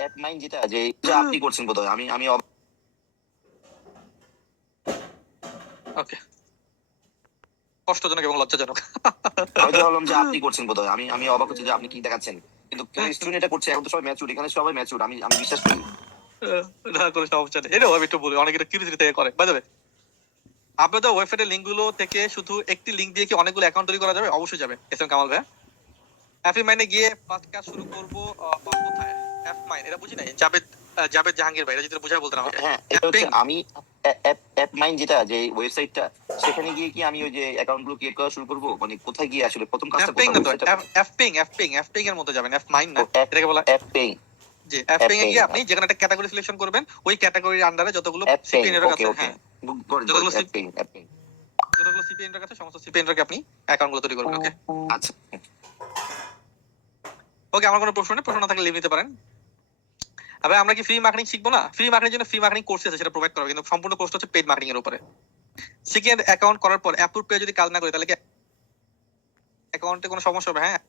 অ্যাপ 9 যেটা যে আপনি করছেন বোধহয়, আমি ওকে, কষ্টজনক এবং লজ্জাজনক। আমি তো ভাবলাম যে আপনি করছেন বোধহয়, আমি অবাক হচ্ছে যে আপনি কি দেখাচ্ছেন, কিন্তু স্টুডেন্ট এটা করছে। এখন তো সবাই ম্যাচুর, এখানে সবাই ম্যাচুর, আমি বিশ্বাস করি। না করে সমস্যা নেই, এটাও আমি একটু বলি, অনেকে এটা কিউরিয়াসিটি থেকে করে। বাই দ্য ওয়ে, আপনাদের ওয়েবসাইটের লিংক গুলো থেকে শুধু একটি লিংক দিয়ে কি অনেকগুলো অ্যাকাউন্ট তৈরি করা যাবে? অবশ্যই যাবে। এস এম কামাল ভাই, অ্যাপি মাইনে গিয়ে ফার্স্ট কাজ শুরু করব কোথায়? অ্যাপ মাইন, এটা বুঝি নাই। জাভেদ জাহাঙ্গীর ভাই, এটা যদি বুঝা বলতেন আমাকে। হ্যাঁ, এটা হচ্ছে আমি অ্যাপ মাইন যেটা যে ওয়েবসাইটটা, সেখানে গিয়ে কি আমি ওই যে অ্যাকাউন্ট গুলো ক্রিয়েট করা শুরু করব? মানে কোথায় গিয়ে আসলে প্রথম কাজটা অ্যাপিং না তো, করতে হবে? অ্যাপিং এর মধ্যে যাবেন, অ্যাপ মাইন না, এটাকে বলা অ্যাপিং। জি, অ্যাপিং এ গিয়ে আপনি যেখানে একটা ক্যাটাগরি সিলেকশন করবেন, ওই ক্যাটাগরির আন্ডারে যতগুলো সিপিএন এর কাছে, হ্যাঁ যতগুলো সিপিএন এর কাছে, সমস্ত সিপিএন এর আপনি অ্যাকাউন্ট গুলো তৈরি করবেন। ওকে, আচ্ছা, ওকে, আমার কোনো প্রশ্ন নেই, প্রশ্ন না থাকলে লিভ নিতে পারেন। আবার আমরা কি ফ্রি মার্কেটিং শিখবো না? ফ্রি মার্কেটিং জন্য ফ্রি মার্কেটিং কোর্স আছে, সেটা প্রোভাইড করা হবে, কিন্তু সম্পূর্ণ কোর্সটা হচ্ছে পেইড মার্কেটিং এর উপরে। সেকেন্ড অ্যাকাউন্ট করার পর অ্যাপ্রুভ পেয়ে যদি কাজ না করি, তাহলে কি অ্যাকাউন্টে কোনো সমস্যা হবে? হ্যাঁ,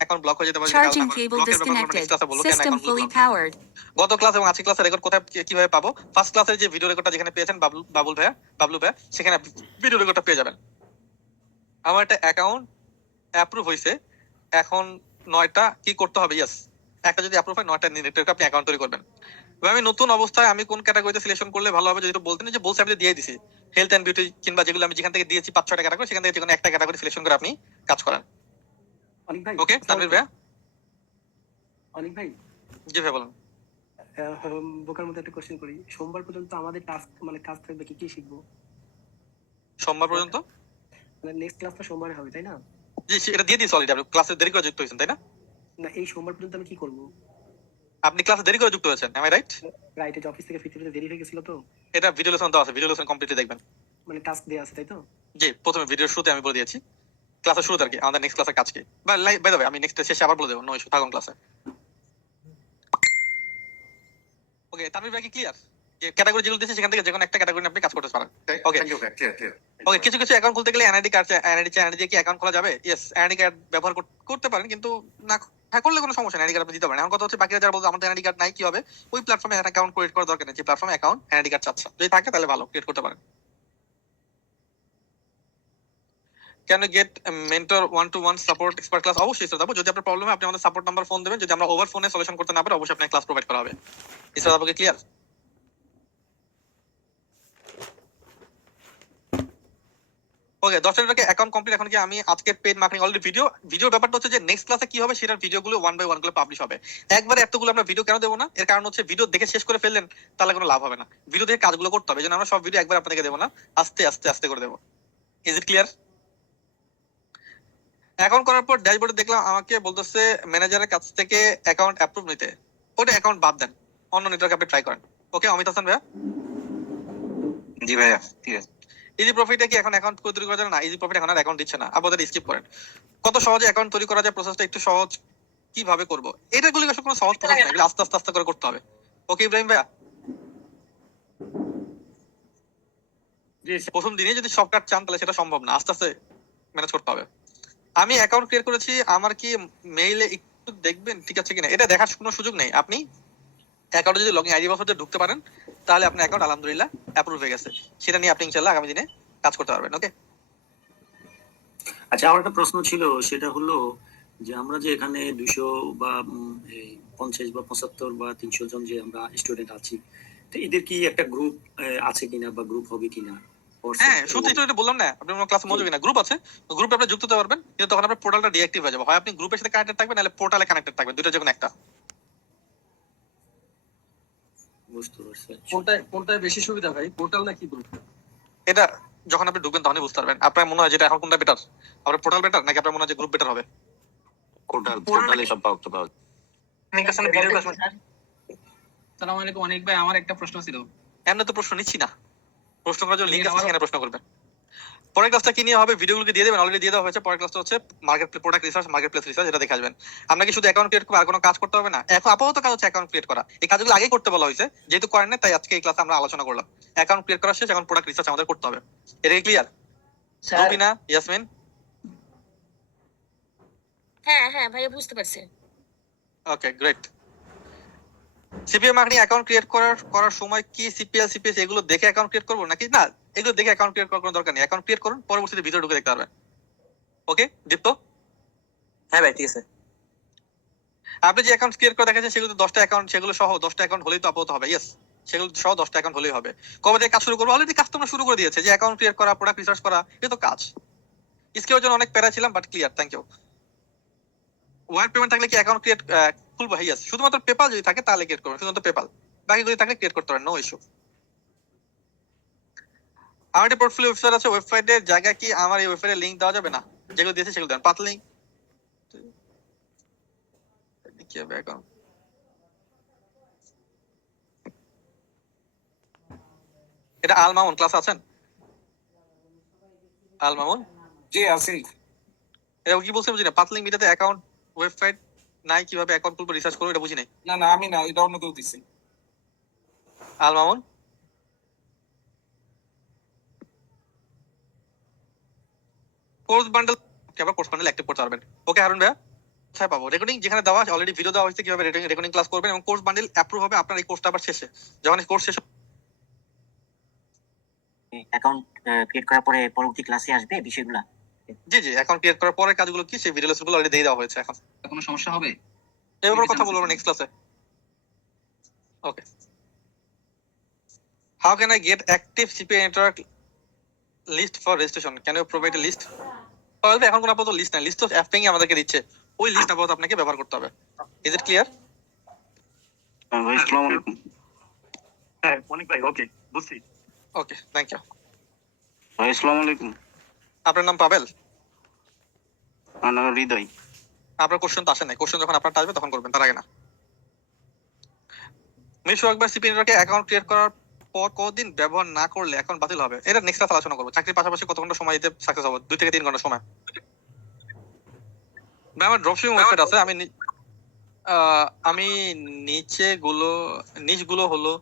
অ্যাকাউন্ট ব্লক হয়ে যেতে পারে। Charging cable disconnected. System fully powered. গত ক্লাস এবং আজকের ক্লাসের রেকর্ড কোথায় কিভাবে পাবো? ফার্স্ট ক্লাসের যে ভিডিও রেকর্ডটা যেখানে পেয়েছেন বাবলু ভাইয়া, সেখানে ভিডিও রেকর্ডটা পেয়ে যাবেন। আমার একটা অ্যাকাউন্ট অ্যাপ্রুভ হয়েছে, এখন 9টা কি করতে হবে? ইয়েস, একটা যদি অ্যাপ্রুভ হয় 9টা নেটওয়ার্কে আপনি অ্যাকাউন্ট তৈরি করবেন। এবার আমি নতুন অবস্থায় আমি কোন ক্যাটাগরিতে সিলেকশন করলে ভালো হবে যদি একটু বলতেন। যে বলছি আমি দিয়ে দিছি হেলথ এন্ড বিউটি, কিংবা যেগুলো আমি যেখান থেকে দিয়েছি 5-6টা ক্যাটাগরি, সেখান থেকে যেকোনো একটা ক্যাটাগরি সিলেকশন করে আপনি কাজ করেন। ওকে, তানভীর ভাইয়া। অনেক ভাই, জি ভাই বলুন। বোকার মতো একটা কোশ্চেন করি। সোমবার পর্যন্ত আমাদের টাস্ক মানে কাজ থাকবে, কি কি শিখবো? সোমবার পর্যন্ত মানে নেক্সট ক্লাস তো সোমবারে হবে, তাই না? জি, এটা দিয়ে দিয়েছি অলরেডি। আপনি ক্লাসে দেরি করে যুক্ত হয়েছেন, তাই না? না, এই সোমবার পর্যন্ত আমি কি করব? আপনি ক্লাসে দেরি করে যুক্ত হয়েছেন, এম আই রাইট? রাইট, এই অফিস থেকে ফিরতে দেরি হয়ে গেছিল তো। এটা ভিডিও লেসন দেওয়া আছে, ভিডিও লেসন কমপ্লিটলি দেখবেন। মানে টাস্ক দেয়া আছে, তাই তো? জি, প্রথমে ভিডিওর শুরুতে আমি বলে দিয়েছি ক্লাসের শুরুতে আর কি আমাদের নেক্সট ক্লাসের কাজ কি। বাই দ্য ওয়ে, আমি নেক্সট শেষে আবার বলে দেবো, নো ইস্যু, থাকুন ক্লাসে। ওকে, তানভীর ভাই কি ক্লিয়ার? যে ক্যাটাগরি যেগুলো দিয়েছে সেখান থেকে যেকোনো একটা ক্যাটাগরি আপনি কাজ করতে পারেন। ওকে, ওকে, কিছু অ্যাকাউন্ট খুলতে গেলে এনআইডি কার্ড দিয়ে কি অ্যাকাউন্ট খোলা যাবে? ইয়েস, এনআইডি কার্ড ব্যবহার করতে পারেন, কিন্তু না হ্যাঁ করলে কোনো সমস্যা নেই, এনআইডি কার্ড আপনি দিতে পারেন। এখন কথা হচ্ছে বাকিরা যারা বলছে আমাদের এনআইডি কার্ড নাই, কি হবে? ওই প্ল্যাটফর্মে অ্যাকাউন্ট ক্রিয়েট করার দরকার নেই, যে প্ল্যাটফর্মে অ্যাকাউন্ট এনআইডি কার্ড চাচ্ছে, যদি থাকে তাহলে ভালো, ক্রিয়েট করতে পারেন। Can you get mentor 1-to-1 support expert class? অবশ্যই স্যার দেবো। যদি আপনার প্রবলেম হয় আপনি আমাদের সাপোর্ট নাম্বার ফোন দেবেন, যদি আমরা ওভার ফোনে সলিউশন করতে না পারি অবশ্যই আপনাকে ক্লাস প্রোভাইড করা হবে। স্যার আপনাকে ক্লিয়ার? ওকে, 10 টাকা অ্যাকাউন্ট কমপ্লিট। এখন কি আমি আজকে পেড মার্কেটিং অলরেডি ভিডিওর ব্যাপারটা হচ্ছে যে নেক্সট ক্লাসে কি হবে সেটার ভিডিওগুলো 1 বাই 1 গুলো পাবলিশ হবে। একবারে এতগুলো আমরা ভিডিও কেন দেবো না? এর কারণ হচ্ছে ভিডিও দেখে শেষ করে ফেললেন তাহলে কোনো লাভ হবে না, ভিডিও দেখে কাজগুলো করতে হবে। এজন্য আমরা সব ভিডিও একবার আপনাদেরকে দেবো না, আস্তে আস্তে আস্তে করে দেবো। Is it clear? অ্যাকাউন্ট করার পর ড্যাশবোর্ডে দেখলাম আমাকে বলতেছে ম্যানেজারের কাছ থেকে অ্যাকাউন্ট অ্যাপ্রুভ নিতে। ওটা অ্যাকাউন্ট বাদ দেন, অন্য নেটওয়ার্কে আপনি ট্রাই করেন। ওকে, অমিত হাসান ভাইয়া। জি ভাইয়া, ঠিক আছে। ইজি প্রফিটে কি এখন অ্যাকাউন্ট তৈরি করা যায় না? ইজি প্রফিট এখন আর অ্যাকাউন্ট দিচ্ছে না, আপনাদের স্কিপ করেন। কত সহজে অ্যাকাউন্ট তৈরি করা যায়, প্রসেসটা একটু সহজ কিভাবে করব? এটাগুলি আসলে কোনো সহজ প্রসেস না, আস্তে আস্তে আস্তে করে করতে হবে। ওকে ইব্রাহিম ভাইয়া, প্রথম দিনে যদি সব কাজ চান তাহলে সেটা সম্ভব না, আস্তে আস্তে ম্যানেজ করতে হবে। আমি অ্যাকাউন্ট ক্রিয়েট করেছি, আমার কি মেইলে একটু দেখবেন ঠিক আছে কিনা? এটা দেখার কোনো সুযোগ নেই। আপনি অ্যাকাউন্টে যদি লগইন আইডি পাসওয়ার্ড ঢুকতে পারেন তাহলে আপনার অ্যাকাউন্ট আলহামদুলিল্লাহ অ্যাপ্রুভ হয়ে গেছে। সেটা নিয়ে আপনি ইনশাআল্লাহ আগামী দিনে কাজ করতে পারবেন। ওকে, আচ্ছা, আমার একটা প্রশ্ন ছিল, সেটা হলো যে আমরা যে এখানে 200 বা 50 বা 75 বা 300 জন যে আমরা স্টুডেন্ট আছি, তো এদের কি একটা গ্রুপ আছে কিনা বা গ্রুপ হবে কিনা? হ্যাঁ, শুধু তো এটা বললাম না, আপনি আমার ক্লাসে মনোযোগী না। গ্রুপ আছে, গ্রুপে আপনি যুক্ত হতে পারবেন, কিন্তু তখন আপনার পোর্টালটা ডিঅ্যাক্টিভ হয়ে যাবে। হয় আপনি গ্রুপের সাথে কানেক্টেড থাকবেন, নাহলে পোর্টালে কানেক্টেড থাকবেন, দুটো যে কোনো একটা। বুঝতে পারছি। কোনটা বেশি সুবিধা ভাই, পোর্টাল নাকি গ্রুপ? এটা যখন আপনি ঢুকবেন তখনই বুঝতে পারবেন। আপনার মনে হয় যেটা এখন কোনটা বেটার, আপনার পোর্টাল বেটার নাকি আপনার মনে হয় যে গ্রুপ বেটার হবে? পোর্টালে সব পাওয়া পাওয়া সালাম আলাইকুম অনেক ভাই, আমার একটা প্রশ্ন ছিল। এমনি তো প্রশ্ন নিচ্ছি না, প্রশ্ন করার জন্য লিঙ্ক আছে, সেখানে প্রশ্ন করবেন। পরের ক্লাসটা কি নিয়ে হবে, ভিডিওগুলোকে দিয়ে দেবেন, অলরেডি দিয়ে দেওয়া হয়েছে। পরের ক্লাসটা হচ্ছে market product research, market place research, এটা দেখে আসবেন। আপনাকে শুধু অ্যাকাউন্ট ক্রিয়েট করে আর কোনো কাজ করতে হবে না। এখন আপাতত কাজ হচ্ছে অ্যাকাউন্ট ক্রিয়েট করা। এই কাজগুলো আগেই করতে বলা হয়েছে, যেহেতু করেন না তাই আজকে এই ক্লাসে আমরা আলোচনা করলাম। অ্যাকাউন্ট ক্রিয়েট করা শেষ, এখন প্রোডাক্ট রিসার্চ আমাদের করতে হবে। এটা ক্লিয়ার? রুবিনা, ইয়াসমিন? হ্যাঁ হ্যাঁ ভাইয়া বুঝতে পারছি। Okay, great. CPM marketing account create করার সময় কি সিপিএল সিপিএস এগুলো দেখে অ্যাকাউন্ট ক্রিয়েট করবো নাকি না? এগুলো দেখে অ্যাকাউন্ট ক্রিয়েট করার কোনো দরকার নেই। অ্যাকাউন্ট ক্রিয়েট করুন, পরবর্তীতে ভিতরে ঢুকে দেখতে পারবেন। ওকে দীপ্ত? হ্যাঁ ভাই ঠিক আছে। আপনি যে অ্যাকাউন্ট ক্রিয়েট করে দেখাচ্ছেন সেগুলো 10টা অ্যাকাউন্ট, সেগুলো সহ 10টা অ্যাকাউন্ট হলেই তো আপাতত হবে। ইয়েস, সেগুলো সহ 10টা অ্যাকাউন্ট হলেই হবে। কবে থেকে কাজ শুরু করবো? অলরেডি কাজ তোমরা শুরু করে দিয়েছে, যে অ্যাকাউন্ট ক্রিয়েট করা, প্রোডাক্ট রিসার্চ করা, এটা তো কাজ। স্কিলের জন্য অনেক প্যারা ছিলাম, বাট ক্লিয়ার, থ্যাংক ইউ। ওয়ার পেমেন্ট থাকলে কি অ্যাকাউন্ট ক্রিয়েট খুলবো? ইয়েস, শুধুমাত্র পেপাল যদি থাকে তাহলে ক্রিয়েট করবেন, শুধুমাত্র পেপাল। বাকি যদি থাকলে ক্রিয়েট করতে পারেন, নো ইস্যু। আমার একটা পোর্টফোলিও ওয়েবসাইট আছে, ওয়েবসাইটের জায়গা কি আমার এই ওয়েবসাইটের লিংক দেওয়া যাবে না? যেগুলো দিয়েছে সেগুলো দেন, পাতলা লিংক কি হবে এখন? এটা আল মামুন ক্লাস আছেন? আল মামুন জি আছি। এটা কি বলছে বুঝি না, পাতলিং মিটাতে অ্যাকাউন্ট ওয়েবসাইট নাই, কিভাবে অ্যাকাউন্ট খুলবো রিসার্চ করবো এটা বুঝি নাই। না আমি না, এটা অন্য কেউ দিছে। আল মামুন কোর্স বান্ডেল, আবার কোর্স বান্ডেল অ্যাক্টিভ করতে পারবেন। ওকে হারুন ভাইয়া, কোথায় পাবো? রেকর্ডিং যেখানে দেওয়া আছে, অলরেডি ভিডিও দেওয়া হয়েছে কিভাবে রেকর্ডিং ক্লাস করবেন, এবং কোর্স বান্ডেল অ্যাপ্রুভ হবে আপনার এই কোর্সটা আবার শেষে, যখন এই কোর্স শেষ অ্যাকাউন্ট ক্রিয়েট করার পরে পরবর্তী ক্লাসে আসবে বিষয়গুলো। জি জি, অ্যাকাউন্ট ক্রিয়েট করার পরে কাজগুলো কি সেই ভিডিও লেসনগুলো অলরেডি দিয়ে দেওয়া হয়েছে। এখন কোনো সমস্যা হবে? এই ব্যাপারে কথা বলবো নেক্সট ক্লাসে। Okay, how can I get active CPI network list for registration? Can you provide a list? তাহলে এখন কোনো আপাতত লিস্ট নাই, লিস্ট তো অ্যাপিং আমাদেরকে দিচ্ছে, ওই লিস্ট আপাতত আপনাকে ব্যবহার করতে হবে। Is it clear? ভাই আসসালামু আলাইকুম। হ্যাঁ অনেক ভাই, ওকে বুঝছি। ওকে, থ্যাংক ইউ। ভাই আসসালামু আলাইকুম। আপনার নাম পাবেল? আমার নাম হৃদয়। আপনার কোশ্চেন তো আসে নাই, কোশ্চেন যখন আপনার আসবে তখন করবেন, তার আগে না। মিশু একবার সিপি নেটওয়ার্কে অ্যাকাউন্ট ক্রিয়েট করার পর কতদিন ব্যবহার না করলে অ্যাকাউন্ট বাতিল হবে? এটা নেক্সট ক্লাস আলোচনা করবো। চাকরির পাশাপাশি কত ঘন্টা সময় দিতে সাকসেস হবে? 2 থেকে 3 ঘন্টা সময়। ভাই আমার ড্রপশিপিং ওয়েবসাইট আছে, আমি নিচগুলো হলো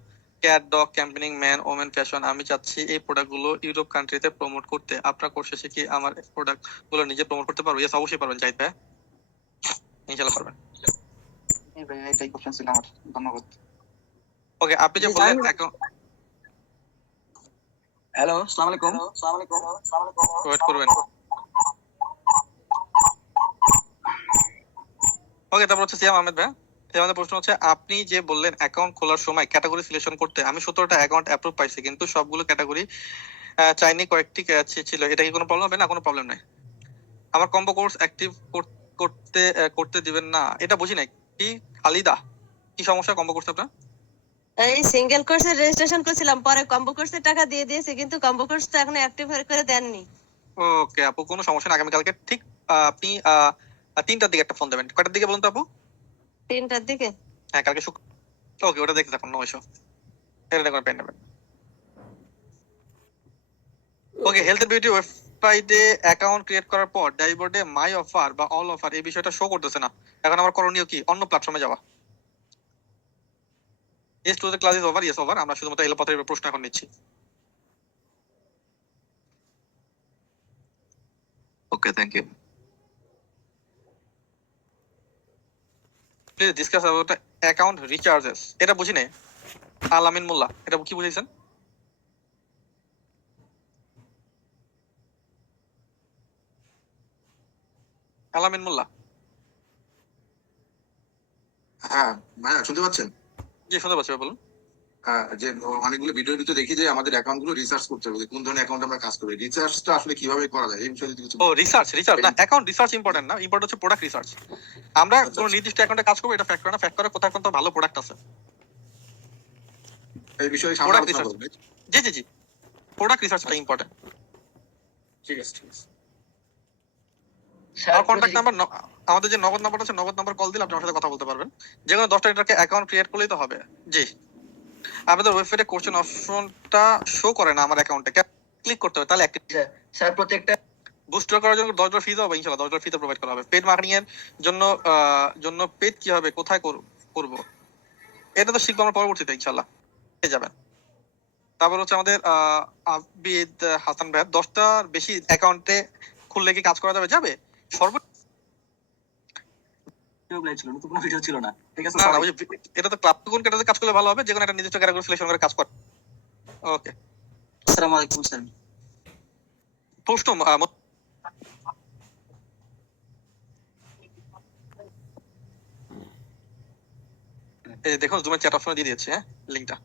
cat dog, campaigning man, women fashion. আমি চাচ্ছি এই প্রোডাক্ট গুলো ইউরোপ কান্ট্রিতে প্রমোট করতে। আপনার কোর্স শেষে কি আমার প্রোডাক্ট গুলো নিজে প্রমোট করতে পারবো? ইয়েস, অবশ্যই পারবেন জাহিদ ভাই, ইনশাআল্লাহ পারবেন। এটাই কোশ্চেন ছিল আমার, ধন্যবাদ। ওকে, আপনি যে বললেন অ্যাকাউন্ট, হ্যালো আসসালামু আলাইকুম। ওয়েট করবেন। ওকে, তারপর হচ্ছে সিয়াম আহমেদ ভাই। আমাদের প্রশ্ন হচ্ছে, আপনি যে বললেন অ্যাকাউন্ট খোলার সময় ক্যাটাগরি সিলেকশন করতে, আমি 17টা অ্যাকাউন্ট অ্যাপ্রুভ পাইছি, কিন্তু সবগুলো ক্যাটাগরি চাইনি, কয়েকটি ছিল। এটা কি কোনো প্রবলেম হবে? না, কোনো প্রবলেম নাই। আমার কম্বো কোর্স অ্যাক্টিভ করতে দিবেন না, এটা বুঝি নাই। কি খালিদা, কি সমস্যা কম্বো কোর্স আপনার? এই সিঙ্গেল কোর্সের রেজিস্ট্রেশন করছিলাম, পরে কম্বো কোর্সের টাকা দিয়ে দিয়েছি, কিন্তু কম্বো কোর্স তো এখনো অ্যাক্টিভ করে দেননি। ওকে আপু, কোনো সমস্যা না। আগামীকালকে ঠিক আপনি 3টার দিকে একটা ফোন দেবেন। কয়টার দিকে বলুন তো আপু? 3টার দিকে। হ্যাঁ, কালকে ওকে, ওটা দেখতে থাকুন, নো ইস্যু। এটা কোনো পেন নেবেন। ওকে, হেলথ এন্ড বিউটি ওয়েবসাইটে অ্যাকাউন্ট ক্রিয়েট করার পর ড্যাশবোর্ডে মাই অফার বা অল অফার এই বিষয়টা শো করতেছে না। এখন আমার করণীয় কি? অন্য প্ল্যাটফর্মে যাওয়া। Yes to the class is over. Yes over. আমরা শুধুমাত্র এলোপাতাড়ি প্রশ্ন এখন নিচ্ছি। Okay, thank you. Please discuss about account recharges. এটা বুঝি নাই। আলামিন মোল্লা, এটা কি বুঝাইছেন? আলামিন মোল্লা, হ্যাঁ ভাইয়া শুনতে পাচ্ছেন? জি শুনতে পাচ্ছি, বলুন। হ্যাঁ, যে অনেকগুলো ভিডিওতে দেখি যে আমাদের অ্যাকাউন্ট গুলো রিসার্চ করতে হবে, কোন ধরনের অ্যাকাউন্ট আমরা কাজ করবো। রিসার্চটা আসলে কিভাবে করা যায় এই বিষয়ে যদি কিছু ও রিসার্চ না, অ্যাকাউন্ট রিসার্চ ইম্পর্টেন্ট না, ইম্পর্টেন্ট হচ্ছে প্রোডাক্ট রিসার্চ। আমরা কোনো নির্দিষ্ট অ্যাকাউন্টে কাজ করবো, এটা ফ্যাক্ট করে না, ফ্যাক্ট করে কোথায় কোন ভালো প্রোডাক্ট আছে এই বিষয়ে সামনে প্রোডাক্ট আলোচনা রিসার্চ। করবো। জি জি জি, প্রোডাক্ট রিসার্চটা ইম্পর্টেন্ট। ঠিক আছে ঠিক আছে। আমার কন্ট্যাক্ট নাম্বার, আমাদের যে নগদ নাম্বার আছে, নগদ নাম্বার কল দিলে আপনি আমার সাথে কথা বলতে পারবেন। যে কোনো 10টা লিটারকে অ্যাকাউন্ট ক্রিয়েট করলেই তো হবে। জি, আমাদের ওয়েবসাইটে কোশ্চেন অপশনটা শো করে না আমার অ্যাকাউন্টে, ক্লিক করতে হবে তাহলে অ্যাক্টিভ। স্যার প্রত্যেকটা বুস্টার করার জন্য $10 ফি হবে, ইনশাআল্লাহ $10 ফিতে প্রোভাইড করা হবে। পেড মার্কেটিং এর জন্য পেড কি হবে, কোথায় করব, এটা তো শিখবো আমরা পরবর্তীতে ইনশাআল্লাহ, পেয়ে যাবেন। তারপর হচ্ছে আমাদের আবিদ হাসান ভাই, 10টার বেশি অ্যাকাউন্টে খুললে কি কাজ করা যাবে? যাবে। ছিল নতুন কোনো ভিডিও ছিল না, ঠিক আছে? না না, ওই যে এটা তো ক্লাব কোন ক্যাটাগরিতে কাজ করলে ভালো হবে, যে কোনো একটা নির্দিষ্ট ক্যাটাগরি সিলেকশন করে কাজ কর। ওকে, আসসালামু আলাইকুম স্যার। প্রশ্ন এই যে দেখুন, জুমের চ্যাট অপশনে দিয়ে দিয়েছে, হ্যাঁ লিংকটা।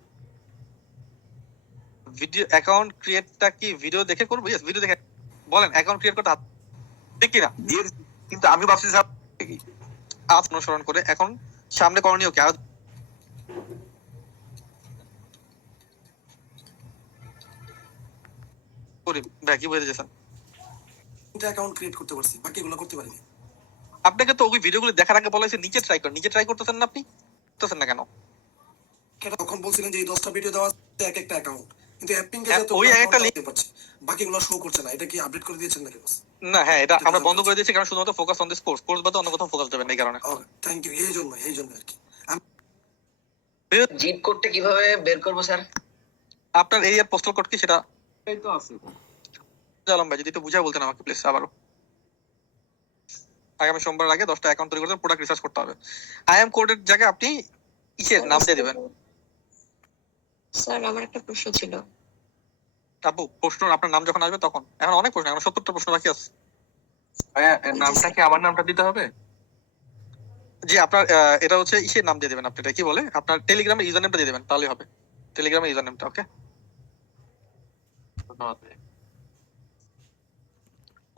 ভিডিও অ্যাকাউন্ট ক্রিয়েটটা কি ভিডিও দেখে করব? ইয়েস, ভিডিও দেখে। বলেন অ্যাকাউন্ট ক্রিয়েট করতে ঠিক কি না? কিন্তু আমি ভাবছি স্যার আজ অনুসরণ করে এখন সামনে করণীয় কি? আর করি ভাই, কি বুঝতে চাচ্ছেন? অ্যাকাউন্ট ক্রিয়েট করতে পারছি, বাকিগুলো করতে পারিনি। আপনাকে তো ওই ভিডিওগুলো দেখার আগে বলা হয়েছে নিচে ট্রাই কর, নিজে ট্রাই করতেছেন না আপনি? করতেছেন না কেন? তখন বলছিলেন যে এই 10টা ভিডিও দেওয়া আছে এক একটা অ্যাকাউন্ট, কিন্তু অ্যাপিং কে যত ওই একটা লিংক পাচ্ছি, বাকিগুলো শো করছে না। এটা কি আপডেট করে দিয়েছেন নাকি? না, হ্যাঁ এটা আমরা বন্ধ করে দিয়েছি, কারণ শুধুমাত্র ফোকাস অন দিস কোর্স বাদে অন্য কোথাও ফোকাস দেবেন না, এই কারণে। Thank you. এই জন্য আর কি। জিপ কোডটা কিভাবে বের করব স্যার? আপনার এরিয়ার পোস্টাল কোড কি সেটা এই তো আছে। আলম ভাই যদি একটু বুঝাই বলতেন আমাকে প্লিজ। আবারও আগামী সোমবার আগে 10টা অ্যাকাউন্ট তৈরি করতে প্রোডাক্ট রিসার্চ করতে হবে। আই এম কোডের জায়গায় আপনি ইসের নাম দিয়ে দিবেন। স্যার আমার একটা প্রশ্ন ছিল। আপু, প্রশ্ন আপনার নাম যখন আসবে তখন। এখন অনেক প্রশ্ন, এখন 70টা প্রশ্ন বাকি আছে। নামটা কি আমার নামটা দিতে হবে? জি, আপনার এটা হচ্ছে ইসের নাম দিয়ে দিবেন আপনি, এটা কি বলে, আপনার টেলিগ্রামের ইউজার নেমটা দিয়ে দিবেন তাহলেই হবে। টেলিগ্রামের ইউজার নেমটা। ওকে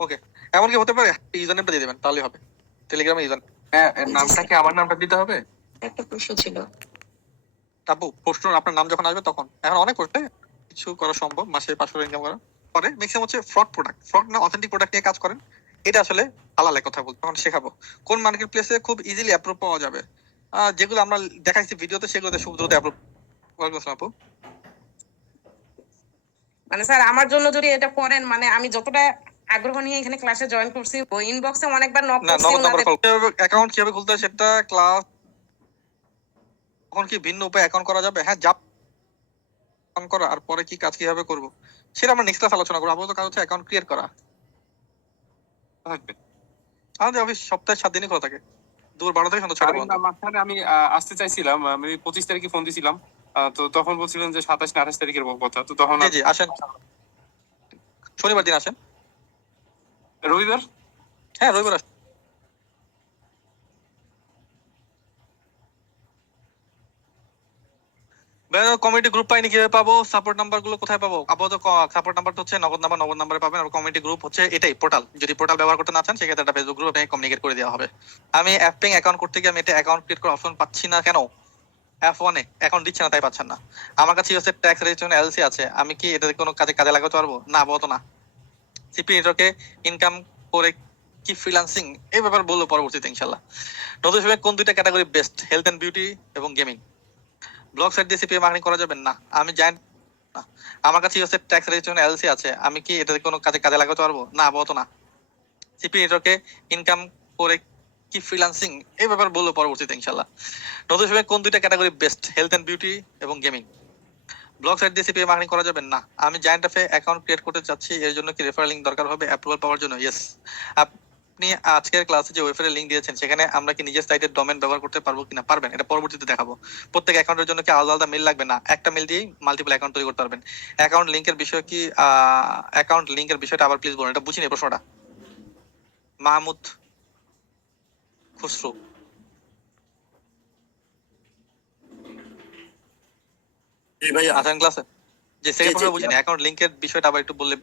ওকে, এমন কি হতে পারে ইউজার নেমটা দিয়ে দিবেন তাহলেই হবে। টেলিগ্রামের ইউজার নামটা কি আমার নামটা দিতে হবে? একটা প্রশ্ন ছিল। আপু, প্রশ্ন আপনার নাম যখন আসবে তখন। এখন অনেক প্রশ্ন, কিছু করা সম্ভব, মাসে 500 ইনকাম করা পরে। ম্যাক্সিমাম হচ্ছে ফ্রড প্রোডাক্ট, ফ্রড না অথেন্টিক প্রোডাক্ট নিয়ে কাজ করেন। এটা আসলে হালালের কথা বলতে তখন শেখাবো কোন মার্কেট প্লেসে খুব ইজিলি অ্যাপ্রুভ পাওয়া যাবে। যেগুলো আমরা দেখাইছি ভিডিওতে, সেগুলোতে খুব দ্রুত অ্যাপ্রুভ। ওয়ালাইকুম আসসালাম আপু। মানে স্যার আমার জন্য যদি এটা করেন, মানে আমি যতটা আগ্রহ নিয়ে এখানে ক্লাসে জয়েন করছি, ওই ইনবক্সে অনেকবার নক না, করছি নগদ নাম্বার ওনাদের। অ্যাকাউন্ট কিভাবে খুলতে হয় সেটা ক্লাস, তখন কি ভিন্ন উপায়ে অ্যাকাউন্ট করা যাবে? হ্যাঁ, যাব করা, আর পরে কি কাজ কিভাবে করব সেটা আমরা নেক্সট ক্লাস আলোচনা করবো। আপাতত কাজ হচ্ছে অ্যাকাউন্ট ক্রিয়েট করা। আমাদের অফিস সপ্তাহে 7 দিনই খোলা থাকে, দুপুর 12 থেকে সন্ধ্যা 6টা পর্যন্ত। মাঝখানে আমি আসতে চাইছিলাম, আমি 25 তারিখে ফোন দিছিলাম, তো তখন বলছিলেন যে 27 না 28 তারিখের কথা, তো তখন জি জি, আসেন শনিবার দিন আসেন। রবিবার। হ্যাঁ রবিবার আসেন। কমিউনিটি গ্রুপ পাইনি, কিভাবে পাবো? সাপোর্ট নাম্বার গুলো কোথায় পাবো? আপাতত সাপোর্ট নাম্বার হচ্ছে নগদ নাম্বারে পাবেন। আর কমিউনিটি গ্রুপ হচ্ছে এটাই পোর্টাল। যদি পোর্টাল ব্যবহার করতে না চান, সেক্ষেত্রে একটা ফেসবুক গ্রুপ আপনাকে কমিউনিকেট করে দেওয়া হবে। আমি অ্যাপিং অ্যাকাউন্ট করতে গিয়ে আমি এটা অ্যাকাউন্ট ক্রিয়েট করার অপশন পাচ্ছি না কেন? F1 এ অ্যাকাউন্ট দিচ্ছে না, তাই পাচ্ছেন না। আমার কাছে হচ্ছে ট্যাক্স রেজিস্ট্রেশন এলসি আছে, আমি কি এটা কোনো কাজে লাগাতে পারবো? না, আপাতত না। সিপি নেটওয়ার্কে ইনকাম করে কি ফ্রিল্যান্সিং, এই ব্যাপারে বলবো পরবর্তীতে ইনশাল্লাহ। নতুন সময় কোন দুইটা category best? Health and beauty এবং গেমিং। ব্লগ সাইট দিয়ে সিপিএ মার্কেটিং করা যাবে না, আমি জানি না। আমার কাছে হচ্ছে ট্যাক্স রেজিস্ট্রেশন এলসি আছে, আমি কি এটা কোনো কাজে লাগাতে পারবো? না, আপাতত না। সিপি নেটওয়ার্কে ইনকাম করে কি ফ্রিল্যান্সিং, এই ব্যাপারে বলবো পরবর্তীতে ইনশাল্লাহ। নতুন সময় কোন দুইটা category best? Health and beauty এবং গেমিং। ব্লগ সাইট দিয়ে সিপিএ মার্কেটিং করা যাবে না, আমি জায়ান্ট অ্যাপে অ্যাকাউন্ট ক্রিয়েট করতে চাচ্ছি, এর জন্য কি রেফারেল লিংক দরকার হবে অ্যাপ্রুভাল পাওয়ার জন্য? ইয়েস। আপনি আজকের ক্লাসে যে ওয়েবসাইটের লিংক দিয়েছেন, সেখানে আমরা কি নিজের সাইটের ডোমেন ব্যবহার করতে পারবো কিনা? পারবেন, এটা পরবর্তীতে দেখাবো। প্রত্যেক অ্যাকাউন্টের জন্য কি আলাদা আলাদা মেল লাগবে? না, একটা মেল দিয়েই মাল্টিপল অ্যাকাউন্ট তৈরি করতে পারবেন। অ্যাকাউন্ট লিংকের বিষয় কি? অ্যাকাউন্ট লিংকের বিষয়টা আবার প্লিজ বলুন, এটা বুঝিনি প্রশ্নটা। মাহমুদ খুসরু, ভাইয়া আছেন ক্লাসে? যে জি, সেকেন্ড জি, প্রশ্ন বুঝিনি, অ্যাকাউন্ট লিংকের বিষয়টা আবার একটু বললে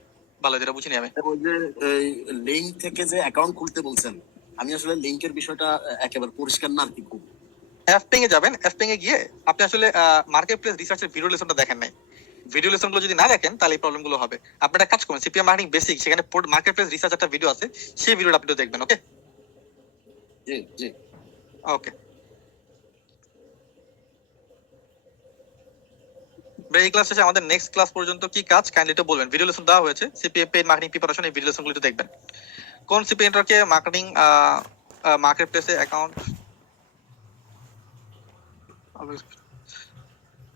ভালো, যেটা বুঝিনি আমি। ওই যে এই লিংক থেকে যে অ্যাকাউন্ট খুলতে বলছেন, আমি আসলে লিংকের বিষয়টা একেবারে পরিষ্কার না আর কি খুব। এফপিং এ যাবেন, এফপিং এ গিয়ে আপনি আসলে মার্কেট প্লেস রিসার্চের ভিডিও লেসনটা দেখেন নাই। ভিডিও লেসন গুলো যদি না দেখেন তাহলে এই প্রবলেম গুলো হবে। আপনি একটা কাজ করুন, সিপিএম মার্কেটিং বেসিক, সেখানে মার্কেট প্লেস রিসার্চ একটা ভিডিও আছে, সেই ভিডিওটা আপনি একটু দেখবেন। ওকে জি জি। ওকে, এই ক্লাস শেষে আমাদের নেক্সট ক্লাস পর্যন্ত কি কাজ কাইন্ডলি একটু বলবেন। ভিডিও লেসন দেওয়া হয়েছে, সিপিএম পেইড মার্কেটিং প্রিপারেশন, এই ভিডিও লেসন গুলো একটু দেখবেন। কোন সিপিএম নেটওয়ার্কে মার্কেটিং মার্কেট প্লেসে অ্যাকাউন্ট,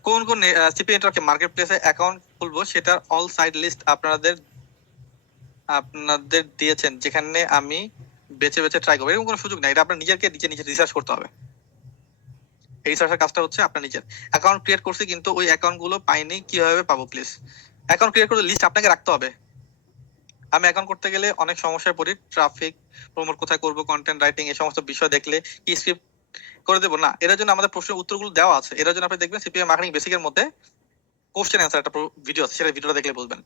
কোন কোন সিপি নেটওয়ার্কে মার্কেট প্লেসে অ্যাকাউন্ট খুলবো সেটার অল সাইড লিস্ট আপনাদের দিয়েছেন, যেখানে আমি বেছে বেছে ট্রাই করবো। এরকম কোনো সুযোগ নাই, এটা আপনার নিজেকে নিজে রিসার্চ করতে হবে। এই রিসার্চের কাজটা হচ্ছে আপনার নিজের। অ্যাকাউন্ট ক্রিয়েট করছি কিন্তু ওই অ্যাকাউন্ট গুলো পাইনি, কিভাবে পাবো প্লিজ? অ্যাকাউন্ট ক্রিয়েট করে লিস্ট আপনাকে রাখতে হবে। আমি অ্যাকাউন্ট করতে গেলে অনেক সমস্যায় পড়ি, ট্রাফিক, প্রমোট কোথায় করবো, কন্টেন্ট রাইটিং, এই সমস্ত বিষয় দেখলে কি স্ক্রিপ্ট করে দেবো না। এর জন্য আমাদের প্রশ্নের উত্তরগুলো দেওয়া আছে, এর জন্য আপনি দেখবেন সিপিএম মার্কেটিং বেসিকের মধ্যে কোশ্চেন অ্যান্সার একটা ভিডিও আছে, সেটা ভিডিওটা দেখলে বুঝবেন।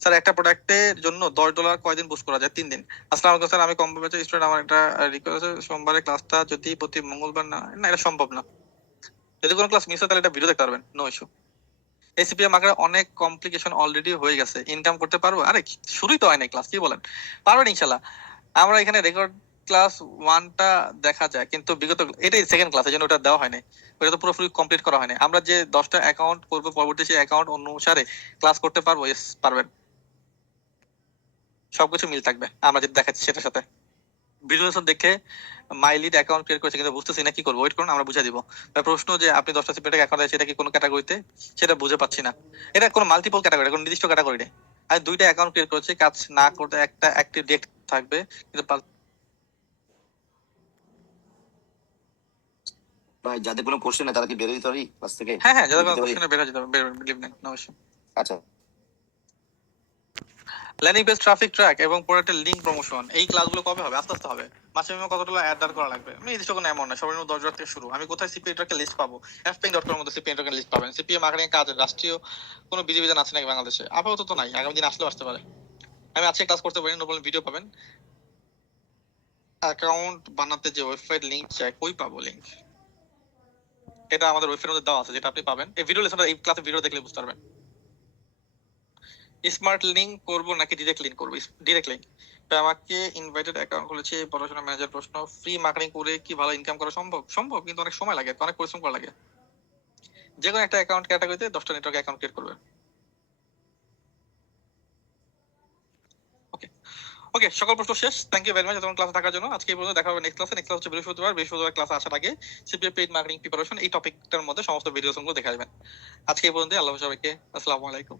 স্যার একটা প্রোডাক্টের জন্য $10 কয়দিন বুস্ট করা যায়? 3 দিন। আসসালামু আলাইকুম স্যার, আমি কম্পো ব্যাচের স্টুডেন্ট, আমার একটা রিকোয়েস্ট আছে, সোমবারে ক্লাসটা যদি প্রতি মঙ্গলবার না, এটা সম্ভব না। যদি কোনো ক্লাস মিস হয় তাহলে এটা ভিডিও দেখতে পারবেন, নো ইস্যু। এই সিপিএম মার্কেটে অনেক কমপ্লিকেশন অলরেডি হয়ে গেছে, ইনকাম করতে পারবো? আরে শুরুই তো হয় নাই ক্লাস, কি বলেন? পারবেন ইনশাল্লাহ। আমরা এখানে রেকর্ড ক্লাস 1টা দেখা যায়, কিন্তু বিগত এটাই সেকেন্ড ক্লাস, এই জন্য ওটা দেওয়া হয়নি, ওটা তো পুরোপুরি কমপ্লিট করা হয়নি। আমরা যে 10টা অ্যাকাউন্ট করবো, পরবর্তী সেই অ্যাকাউন্ট অনুসারে ক্লাস করতে পারবো? ইয়েস পারবেন, সবকিছু মিল থাকবে আমরা যেটা দেখাচ্ছি সেটার সাথে। ভিডিও দেখে মাই লিড অ্যাকাউন্ট ক্রিয়েট করেছে কিন্তু বুঝতেছি না কি করবো, ওয়েট করুন আমরা বুঝিয়ে দিব। প্রশ্ন যে আপনি 10টা সিপিএম অ্যাকাউন্ট আছে, সেটা কি কোনো ক্যাটাগরিতে, সেটা বুঝে পাচ্ছি না। এটা কোনো মাল্টিপল ক্যাটাগরি, কোনো নির্দিষ্ট ক্যাটাগরি নেই। আমি 2টা অ্যাকাউন্ট ক্রিয়েট করেছি, কাজ না করতে একটা অ্যাক্টিভ ডেট থাকবে, কিন্তু ভাই যাদের কোনো কোশ্চেন নেই তারা কি বেরোয় দিতে পারি ক্লাস থেকে? হ্যাঁ হ্যাঁ, যাদের কোনো কোশ্চেনে বের হয়ে যেতে হবে, বিলিভ নেই, নো ইস্যু। আচ্ছা, ল্যান্ডিং পেজ, ট্রাফিক ট্র্যাক এবং প্রোডাক্টের লিংক প্রমোশন, এই ক্লাসগুলো কবে হবে? আস্তে আস্তে হবে। মাসে মিনিমাম কত ডলার অ্যাড করা লাগবে? আমি নির্দিষ্ট কোনো অ্যামাউন্ট না, সবার $10 থেকে শুরু। আমি কোথায় সিপিএম নেটওয়ার্কের লিস্ট পাবো? fping.com এর মধ্যে সিপিএম নেটওয়ার্কের লিস্ট পাবেন। সিপিএম মার্কেটিং কাজ রাষ্ট্রীয় কোনো বিধিবিধান আছে নাকি বাংলাদেশে? আপাতত তো নাই, আগামী দিন আসলেও আসতে পারে। আমি আজকে ক্লাস করতে পারি, নো প্রবলেম, ভিডিও পাবেন। অ্যাকাউন্ট বানাতে যে ওয়েবসাইট লিংক চাই, কই পাবো লিংক? এটা আমাদের ওয়েবসাইটের মধ্যে দেওয়া আছে, যেটা আপনি পাবেন। এই ভিডিও লেসনটা, এই ক্লাসে ভিডিও দেখলে বুঝতে পারবেন। স্মার্ট লিংক করব নাকি ডিরেক্ট লিংক করব? Direct link. আমাকে ইনভাইটেড অ্যাকাউন্ট খুলেছি, পড়াশোনা ম্যানেজার প্রশ্ন, ফ্রি মার্কেটিং করে কি ভালো ইনকাম করা সম্ভব? সম্ভব, কিন্তু অনেক সময় লাগে, অনেক পরিশ্রম করা লাগে। যে কোনো একটা অ্যাকাউন্ট ক্যাটাগরিতে 10টা নেটওয়ার্ক অ্যাকাউন্ট ক্রিয়েট করবে। ওকে ওকে, সকল প্রশ্ন শেষ। থ্যাংক ইউ ভেরি মাচ এতক্ষণ ক্লাসে থাকার জন্য। আজকে এই পর্যন্ত, দেখা হবে নেক্সট ক্লাসে। নেক্সট ক্লাস হচ্ছে বৃহস্পতিবার ক্লাসে আসার আগে সিপিএম পেইড মার্কেটিং প্রিপারেশন, এই টপিকটার মধ্যে সমস্ত ভিডিওস গুলো দেখে আসবেন। আজকে এই পর্যন্ত, আল্লাহ হাফেজ সবাইকে, আসসালামু আলাইকুম।